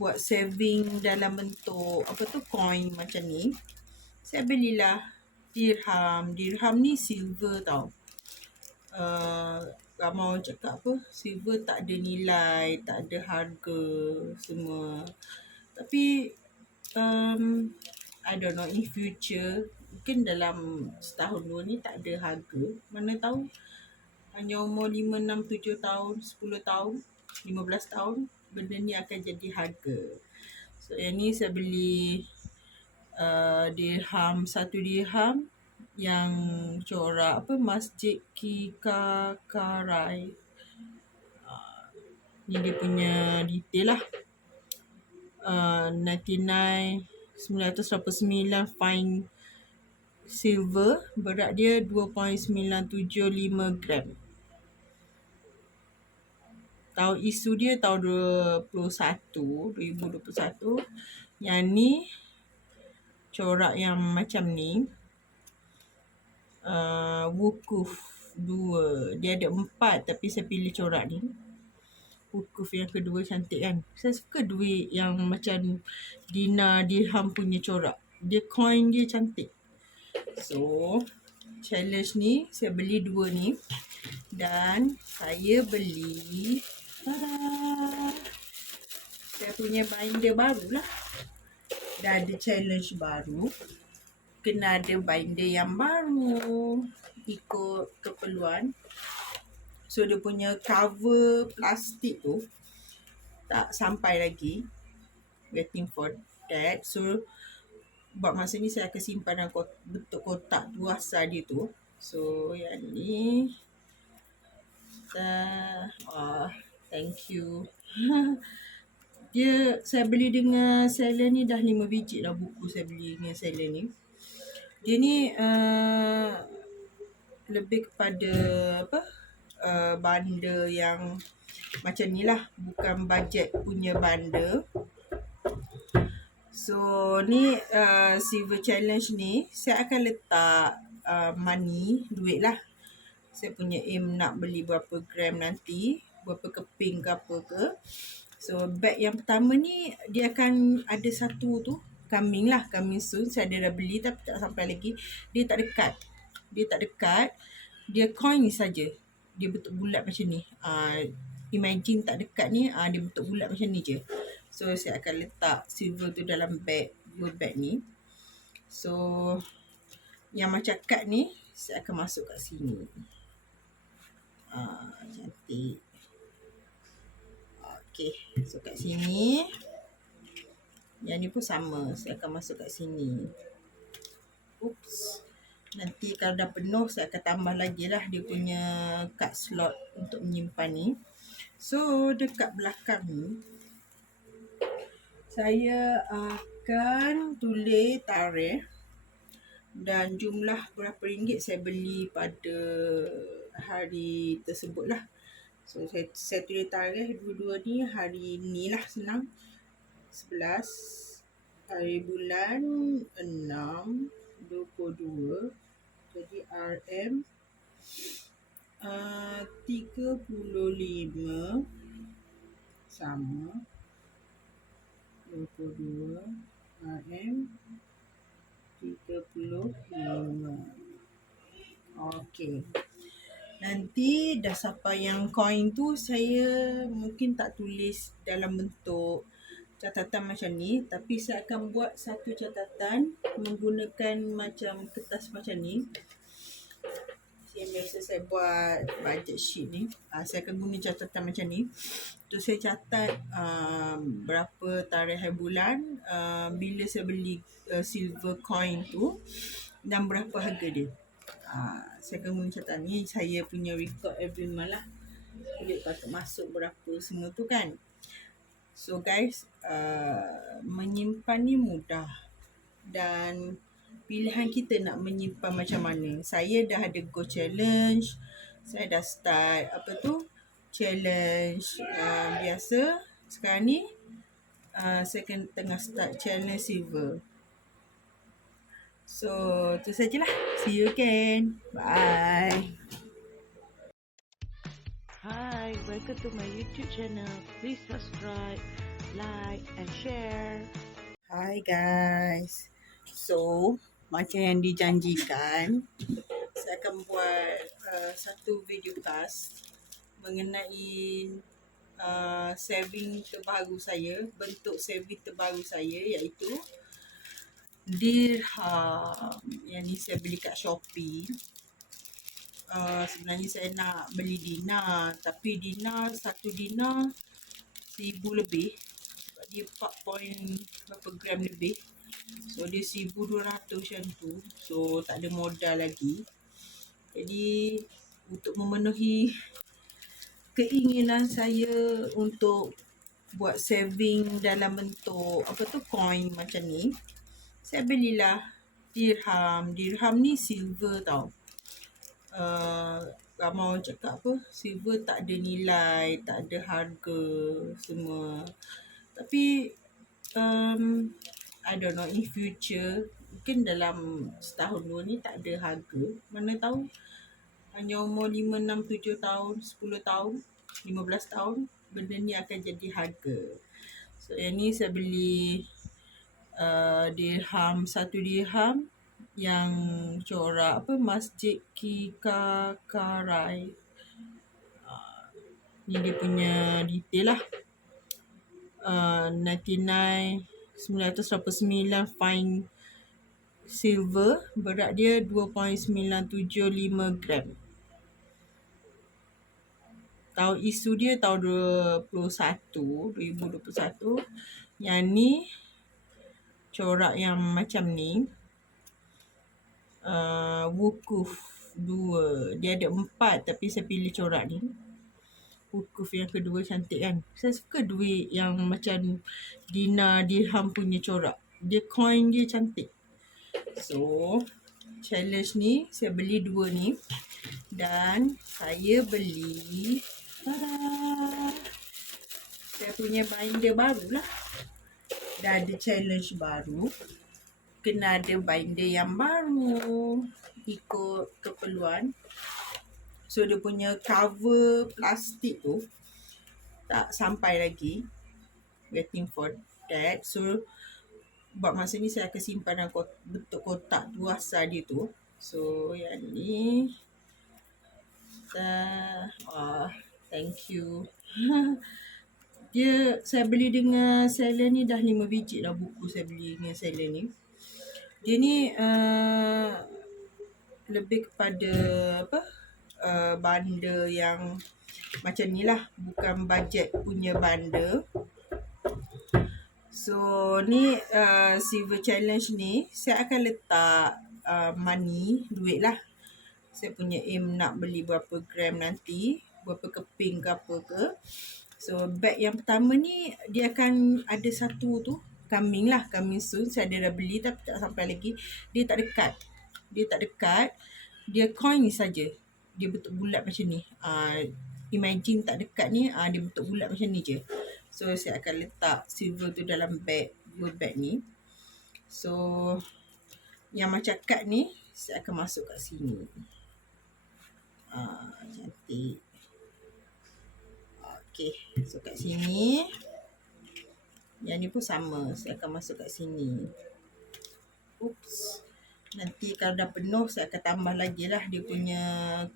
buat saving dalam bentuk coin macam ni, saya belilah dirham. Dirham ni silver tau. Ramai orang cakap silver tak ada nilai, tak ada harga semua. Tapi I don't know, in future mungkin dalam setahun 2 ni tak ada harga. Mana tahu hanya umur 5, 6, 7 tahun, 10 tahun, 15 tahun benda ni akan jadi harga. So yang ni saya beli dirham, satu dirham yang corak Masjid Kikarai. Ni dia punya detail lah. 999 fine silver, berat dia 2.975 gram. Tahun isu dia tahun 2021. Yang ni corak yang macam ni, wukuf 2. Dia ada 4 tapi saya pilih corak ni. Wukuf yang kedua cantik kan. Saya suka duit yang macam dinar, dirham punya corak. Dia coin dia cantik. So challenge ni saya beli 2 ni. Dan saya beli saya punya binder baru lah. Dah ada challenge baru, kena ada binder yang baru. ikut keperluan. So dia punya cover plastik tu tak sampai lagi, waiting for that. So buat masa ni saya akan simpan dalam bentuk kotak tu asal dia tu. So yang ni thank you. Dia saya beli dengan seller ni dah 5 biji lah buku saya beli dengan seller ni. Dia ni lebih kepada bundle yang macam ni lah, bukan budget punya bundle. So ni silver challenge ni saya akan letak money, duit lah. Saya punya aim nak beli berapa gram nanti, berapa keping ke apa ke. So bag yang pertama ni dia akan ada satu tu coming soon. Saya dah beli tapi tak sampai lagi. Dia tak dekat. Dia coin saja. Dia bentuk bulat macam ni. Imagine tak dekat ni, dia bentuk bulat macam ni je. So saya akan letak silver tu dalam bag, dua bag ni. So yang macam kad ni saya akan masuk kat sini. Cantik. Okay, so kat sini. Yang ni pun sama, saya akan masuk kat sini. Oops. Nanti kalau dah penuh saya akan tambah lagi lah dia punya card slot untuk menyimpan ni. So dekat belakang ni saya akan tulis tarikh dan jumlah berapa ringgit saya beli pada hari tersebut lah. So saya tulis tarikh dua-dua ni, hari ni lah, senang. 11 hari bulan 6 22. Jadi RM 35 sama 22 RM 35. Okey. Nanti dah sampai yang coin tu saya mungkin tak tulis dalam bentuk catatan macam ni, tapi saya akan buat satu catatan menggunakan macam kertas macam ni. Yang biasa saya buat budget sheet ni. Saya akan guna catatan macam ni. Tu saya catat berapa tarikh hari bulan, bila saya beli silver coin tu dan berapa harga dia. Saya akan guna catatan ni. Saya punya record every month lah. Duit patut masuk berapa semua tu kan. So guys, menyimpan ni mudah dan pilihan kita nak menyimpan macam mana. Saya dah ada go challenge, saya dah start challenge biasa. Sekarang ni saya tengah start challenge silver. So tu sajalah. See you again. Bye. Hi, welcome to my YouTube channel. Please subscribe, like and share. Hi guys. So macam yang dijanjikan, saya akan buat satu video cast mengenai saving terbaru saya, bentuk saving terbaru saya iaitu dirham. Yang ni saya beli kat Shopee. Sebenarnya saya nak beli dinar, tapi satu dinar 1000 lebih sebab dia 4 berapa gram lebih. So dia 1200 macam tu. So tak ada modal lagi. Jadi untuk memenuhi keinginan saya untuk buat saving dalam bentuk coin macam ni, saya belilah dirham. Dirham ni silver tau. Ramai orang cakap silver tak ada nilai, tak ada harga semua. Tapi I don't know, in future mungkin dalam setahun dua ni tak ada harga. Mana tahu hanya umur 5, 6, 7 tahun, 10 tahun, 15 tahun benda ni akan jadi harga. So yang ni saya beli dirham, satu dirham yang corak Masjid Kikarai. Ni dia punya detail lah. 989 fine silver, berat dia 2.975 gram. Tahun isu dia tahun 2021. Yang ni corak yang macam ni, wukuf 2. Dia ada 4 tapi saya pilih corak ni. Wukuf yang kedua cantik kan. Saya suka duit yang macam dinar dirham punya corak. Dia coin dia cantik. So challenge ni saya beli 2 ni. Dan saya beli, tada, saya punya binder baru lah. Dah ada challenge baru, kena ada binder yang baru ikut keperluan. So dia punya cover plastik tu tak sampai lagi, waiting for that. So buat masa ni saya akan simpan dalam bentuk kotak tu asal dia tu. So yang ni thank you. Dia saya beli dengan seller ni dah 5 biji dah buku saya beli dengan seller ni. Dia ni lebih kepada bundle yang macam ni lah, bukan budget punya bundle. So ni silver challenge ni saya akan letak money, duit lah. Saya punya aim nak beli berapa gram nanti, berapa keping ke apa ke. So bag yang pertama ni dia akan ada satu tu coming soon. Saya dah beli tapi tak sampai lagi. Dia tak dekat. Dia coin ni saja. Dia bentuk bulat macam ni. Imagine tak dekat ni, dia bentuk bulat macam ni je. So saya akan letak silver tu dalam bag, dua bag ni. So yang macam kad ni saya akan masuk kat sini. Cantik. Okay, so kat sini. Yang ni pun sama, saya akan masuk kat sini. Oops. Nanti kalau dah penuh saya akan tambah lagi lah dia punya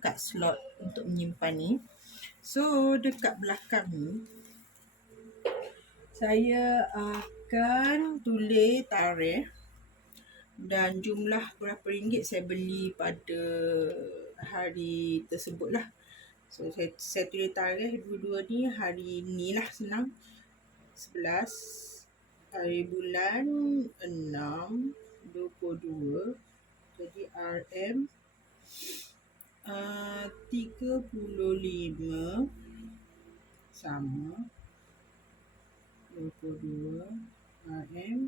card slot untuk menyimpan ni. So dekat belakang ni saya akan tulis tarikh dan jumlah berapa ringgit saya beli pada hari tersebut lah. So saya tulis tarikh dua-dua ni, hari ni lah, senang. 11 hari bulan 6 22. Jadi RM 35 sama 22 RM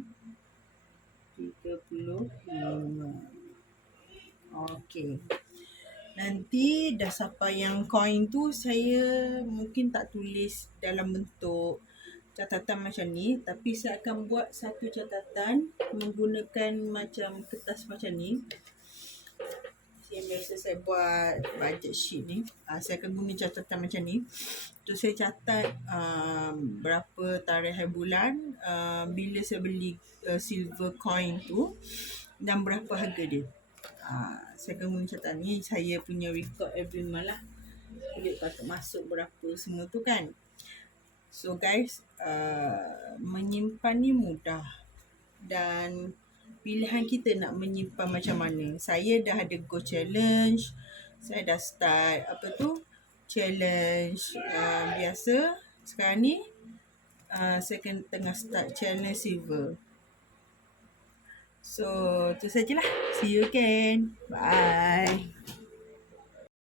35. Okey. Nanti dah sampai yang coin tu saya mungkin tak tulis dalam bentuk catatan macam ni, tapi saya akan buat satu catatan menggunakan macam kertas macam ni. Yang biasa saya buat budget sheet ni. Saya akan guna catatan macam ni. Tu saya catat berapa tarikh hari bulan, bila saya beli silver coin tu dan berapa harga dia. Saya akan guna catatan ni. Saya punya record every month lah. Duit patut masuk berapa semua tu kan. So guys, menyimpan ni mudah dan pilihan kita nak menyimpan macam mana. Saya dah ada go challenge, saya dah start challenge biasa. Sekarang ni saya tengah start challenge silver. So tu sajalah. See you again. Bye.